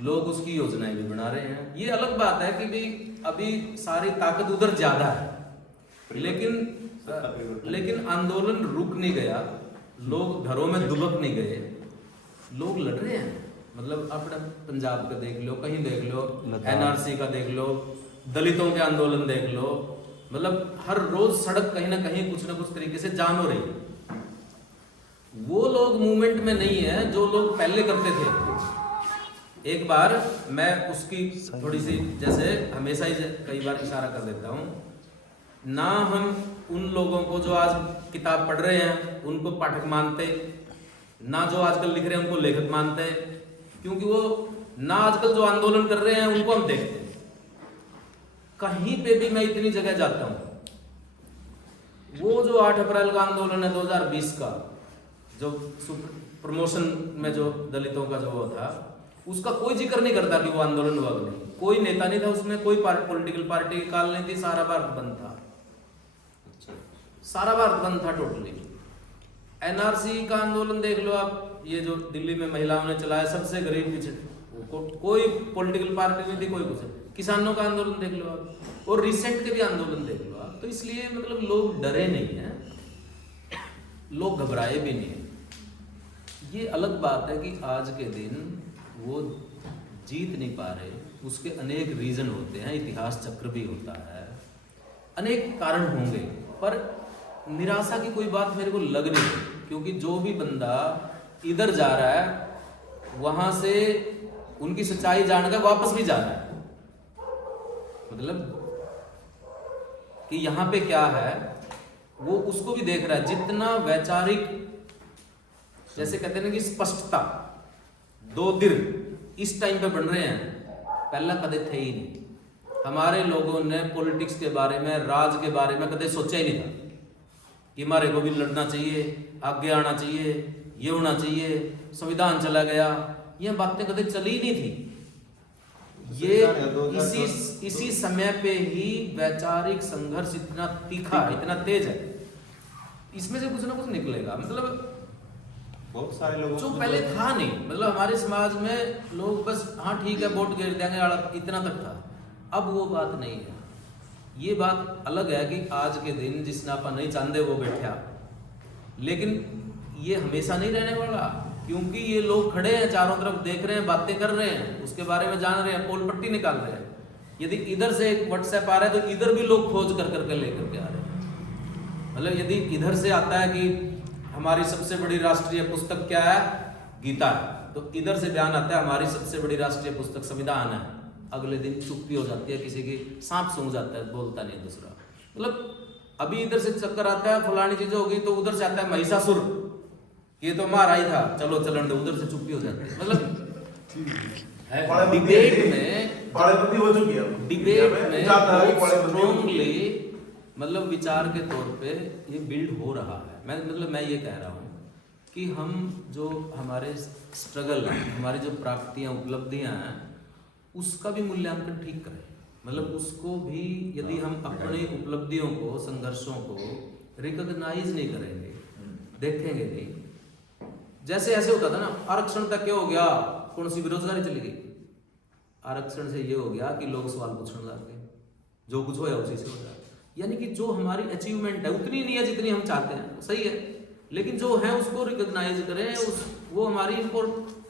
लोग उसकी योजनाएं भी बना रहे हैं। ये अलग बात है कि भी अभी सारी ताकत उधर ज्यादा है, लेकिन आंदोलन रुक नहीं गया, लोग घरों में दुबक नहीं गए, लोग लड़ रहे हैं। मतलब अपने पंजाब का देख लो, कहीं देख लो, एनआरसी का देख लो, दलितों के आंदोलन देख लो, मतलब हर रोज सड़क कहीं ना कहीं कुछ ना कुछ तरीके से जाम हो रही है। वो लोग मूवमेंट में नहीं है जो लोग पहले करते थे। एक बार मैं उसकी थोड़ी सी, जैसे हमेशा ही कई बार इशारा कर देता हूँ ना, हम उन लोगों को जो आज किताब पढ़ रहे हैं उनको पाठक मानते, ना जो आजकल लिख रहे हैं उनको लेखक मानते, क्योंकि वो ना आजकल जो आंदोलन कर रहे हैं उनको हम देखते हैं। कहीं पे भी मैं इतनी जगह जाता हूँ, वो जो 8 अप्रैल का आंदोलन है 2020 का, जो प्रमोशन में जो दलितों का जो वो था, उसका कोई जिक्र नहीं करता कि वो आंदोलन हुआ नहीं। कोई नेता नहीं था उसमें, कोई पॉलिटिकल पार्टी की काल नहीं थी, सारा भारत बंद था, सारा भारत बंद था टोटली। एनआरसी का आंदोलन देख लो आप, ये जो दिल्ली में महिलाओं ने चलाया, सबसे गरीब पिछड़े, कोई पॉलिटिकल पार्टी नहीं थी, कोई कुछ। किसानों का आंदोलन देख लो आप, और रिसेंट के भी आंदोलन देख लो आप। तो इसलिए मतलब लोग डरे नहीं हैं, लोग घबराए भी नहीं हैं। ये अलग बात है कि आज के दिन वो जीत नहीं पा रहे, उसके अनेक रीजन होते हैं, इतिहास चक्र भी होता है, अनेक कारण होंगे, पर निराशा की कोई बात मेरे को लग नहीं है, क्योंकि जो भी बंदा इधर जा रहा है वहां से उनकी सच्चाई जानकर वापस भी जा रहा है। मतलब कि यहाँ पे क्या है वो उसको भी देख रहा है। जितना वैचारिक, जैसे कहते हैं ना कि स्पष्टता, 2 तिर इस टाइम पे बन रहे हैं, पहला कदे थे ही नहीं। हमारे लोगों ने पॉलिटिक्स के बारे में, राज के बारे में कदे सोचा ही नहीं था कि हमारे को भी लड़ना चाहिए, आगे आना चाहिए, ये होना चाहिए, संविधान चला गया, ये बातें कदे चली ही नहीं थी। ये इसी समय पे ही वैचारिक संघर्ष इतना तीखा, इतना तेज है, इसमें से कुछ ना कुछ निकलेगा। मतलब बहुत सारे लोगों जो पहले था नहीं, मतलब हमारे समाज में लोग बस हाँ ठीक है वोट गिर देंगे, इतना तक था। अब वो बात नहीं है। ये बात अलग है कि आज के दिन जिसने आप नहीं चाहते वो बैठा, लेकिन ये हमेशा नहीं रहने वाला, क्योंकि ये लोग खड़े हैं, चारों तरफ देख रहे हैं, बातें कर रहे हैं, उसके बारे में जान रहे हैं, पोल पट्टी निकाल रहे हैं। यदि इधर से एक व्हाट्सएप आ रहा है तो इधर भी लोग खोज कर करके लेकर के आ रहे हैं। मतलब यदि इधर से आता है कि हमारी सबसे बड़ी राष्ट्रीय पुस्तक क्या है, गीता है, तो इधर से बयान आता है हमारी सबसे बड़ी राष्ट्रीय पुस्तक संविधान है, अगले दिन चुप्पी हो जाती है, किसी की सांप सूंघ जाता है, बोलता नहीं दूसरा। मतलब अभी इधर से चक्कर आता है फलानी चीज होगी, तो उधर से आता है महिषासुर, कि ये तो हमारा ही था, चलो चलन दो, उधर से चुप्पी हो जाती है। मतलब है डिबेट में बाड़ेबंदी हो चुकी है अब। डिबेट में जाता है कि बाड़ेबंदी हो चुकी है। स्ट्रांगली मतलब विचार के तौर पे ये बिल्ड हो रहा है। मैं ये कह रहा हूँ कि हम जो हमारे स्ट्रगल है, हमारी जो प्राप्तियां उपलब्धियां हैं, उसका भी मूल्यांकन ठीक करें। मतलब उसको भी यदि हम अपनी उपलब्धियों को, संघर्षों को रिकॉग्नाइज नहीं करेंगे, देखेंगे नहीं, जैसे ऐसे होता था ना, आरक्षण तक क्या हो गया, कौन सी बेरोजगारी चली गई, आरक्षण से ये हो गया कि लोग सवाल पूछने लग गए, जो कुछ होया उसी से हो गया। यानी कि जो हमारी अचीवमेंट है उतनी नहीं है जितनी हम चाहते हैं, सही है, लेकिन जो है उसको रिकॉग्नाइज करें, वो हमारी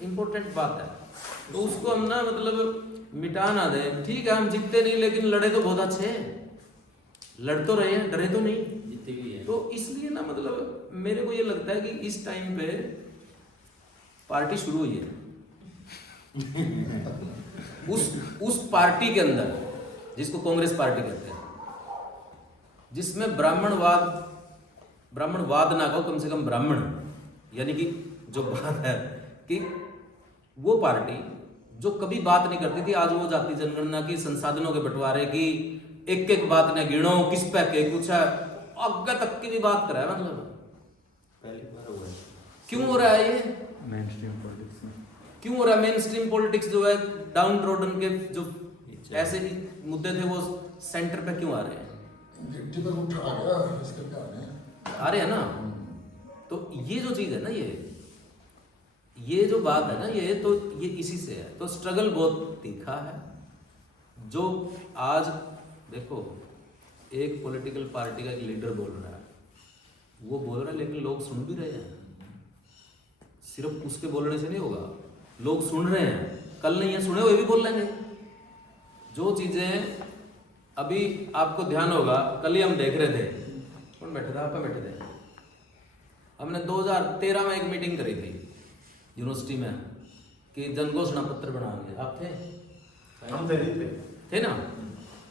इम्पोर्टेंट बात है। तो उसको हम ना मतलब मिटा ना दें। ठीक है, हम जीतते नहीं लेकिन लड़े तो बहुत अच्छे हैं, लड़ तो रहे हैं, डरे तो नहीं। जितनी भी है तो इसलिए ना मतलब मेरे को ये लगता है कि इस टाइम पे पार्टी शुरू हुई है उस पार्टी के अंदर जिसको कांग्रेस पार्टी कहते हैं, जिसमें ब्राह्मणवाद ना कहो, कम से कम ब्राह्मण, यानी कि जो बात है कि वो पार्टी जो कभी बात नहीं करती थी, आज वो जाति जनगणना की, संसाधनों के बंटवारे की, एक एक बात ने गिनो, किस पे के कुछ है, आगे तक की भी बात करा है। मतलब पहली बार हुआ है। क्यों हो रहा है ये, मेनस्ट्रीम पॉलिटिक्स में क्यों हो रहा है? मेन स्ट्रीम पॉलिटिक्स जो है, डाउन ट्रोडन के जो ऐसे मुद्दे थे वो सेंटर पे क्यों आ रहे हैं? गिट्टी पर उठा आ गया, इसके क्या आ रहे हैं ना। तो ये जो चीज है ना, ये जो बात है ना, ये इसी से है। तो स्ट्रगल बहुत तीखा है। जो आज देखो, एक पॉलिटिकल पार्टी का एक लीडर बोल रहा है, वो बोल रहा है, लेकिन लोग सुन भी रहे हैं। सिर्फ उसके बोलने से नहीं होगा, लोग सुन रहे हैं, कल नहीं है सुने हुए भी बोल लेंगे। जो चीजें अभी आपको ध्यान होगा, कल ही हम देख रहे थे, कौन बैठे थे, आप बैठे थे, हमने 2013 में एक मीटिंग करी थी यूनिवर्सिटी में कि जन घोषणा पत्र बनाएंगे। आप थे? हम थे ना?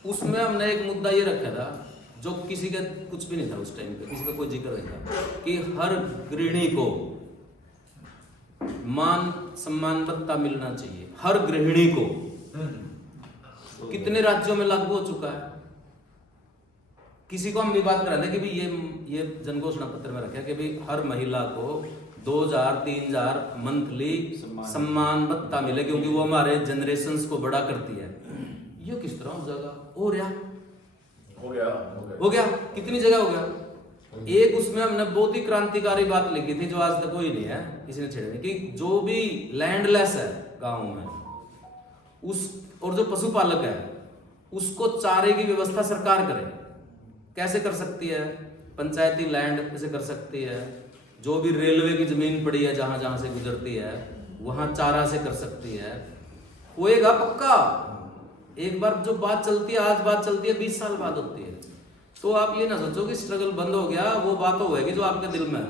उसमें हमने एक मुद्दा ये रखा था जो किसी का कुछ भी नहीं था उस टाइम पे, किसी का कोई जिक्र नहीं था, कि हर गृहिणी को मान सम्मान भत्ता मिलना चाहिए, हर गृहिणी को। कितने राज्यों में लागू हो चुका है? किसी को हम भी बात करा दें कि भाई ये जन घोषणा पत्र में रखा कि भाई हर महिला को 2000-3000 मंथली सम्मान भत्ता मिले, क्योंकि वो हमारे जनरेशंस को बड़ा करती है। ये किस तरह हो जाएगा? हो गया कितनी जगह हो गया? एक उसमें हमने बहुत ही क्रांतिकारी बात लिखी थी जो आज तक कोई नहीं है किसी ने छेड़ी, कि जो भी लैंडलेस है गाँव में, उस और जो पशुपालक है उसको चारे की व्यवस्था सरकार करे। कैसे कर सकती है? पंचायती लैंड कैसे कर सकती है? जो भी रेलवे की जमीन पड़ी है जहां जहां से गुजरती है वहां चारा से कर सकती है। होएगा पक्का। एक बार जो बात चलती है, आज बात चलती है, 20 साल बाद होती है। तो आप ये ना सोचो कि स्ट्रगल बंद हो गया, वो बात होगी जो आपके दिल में है।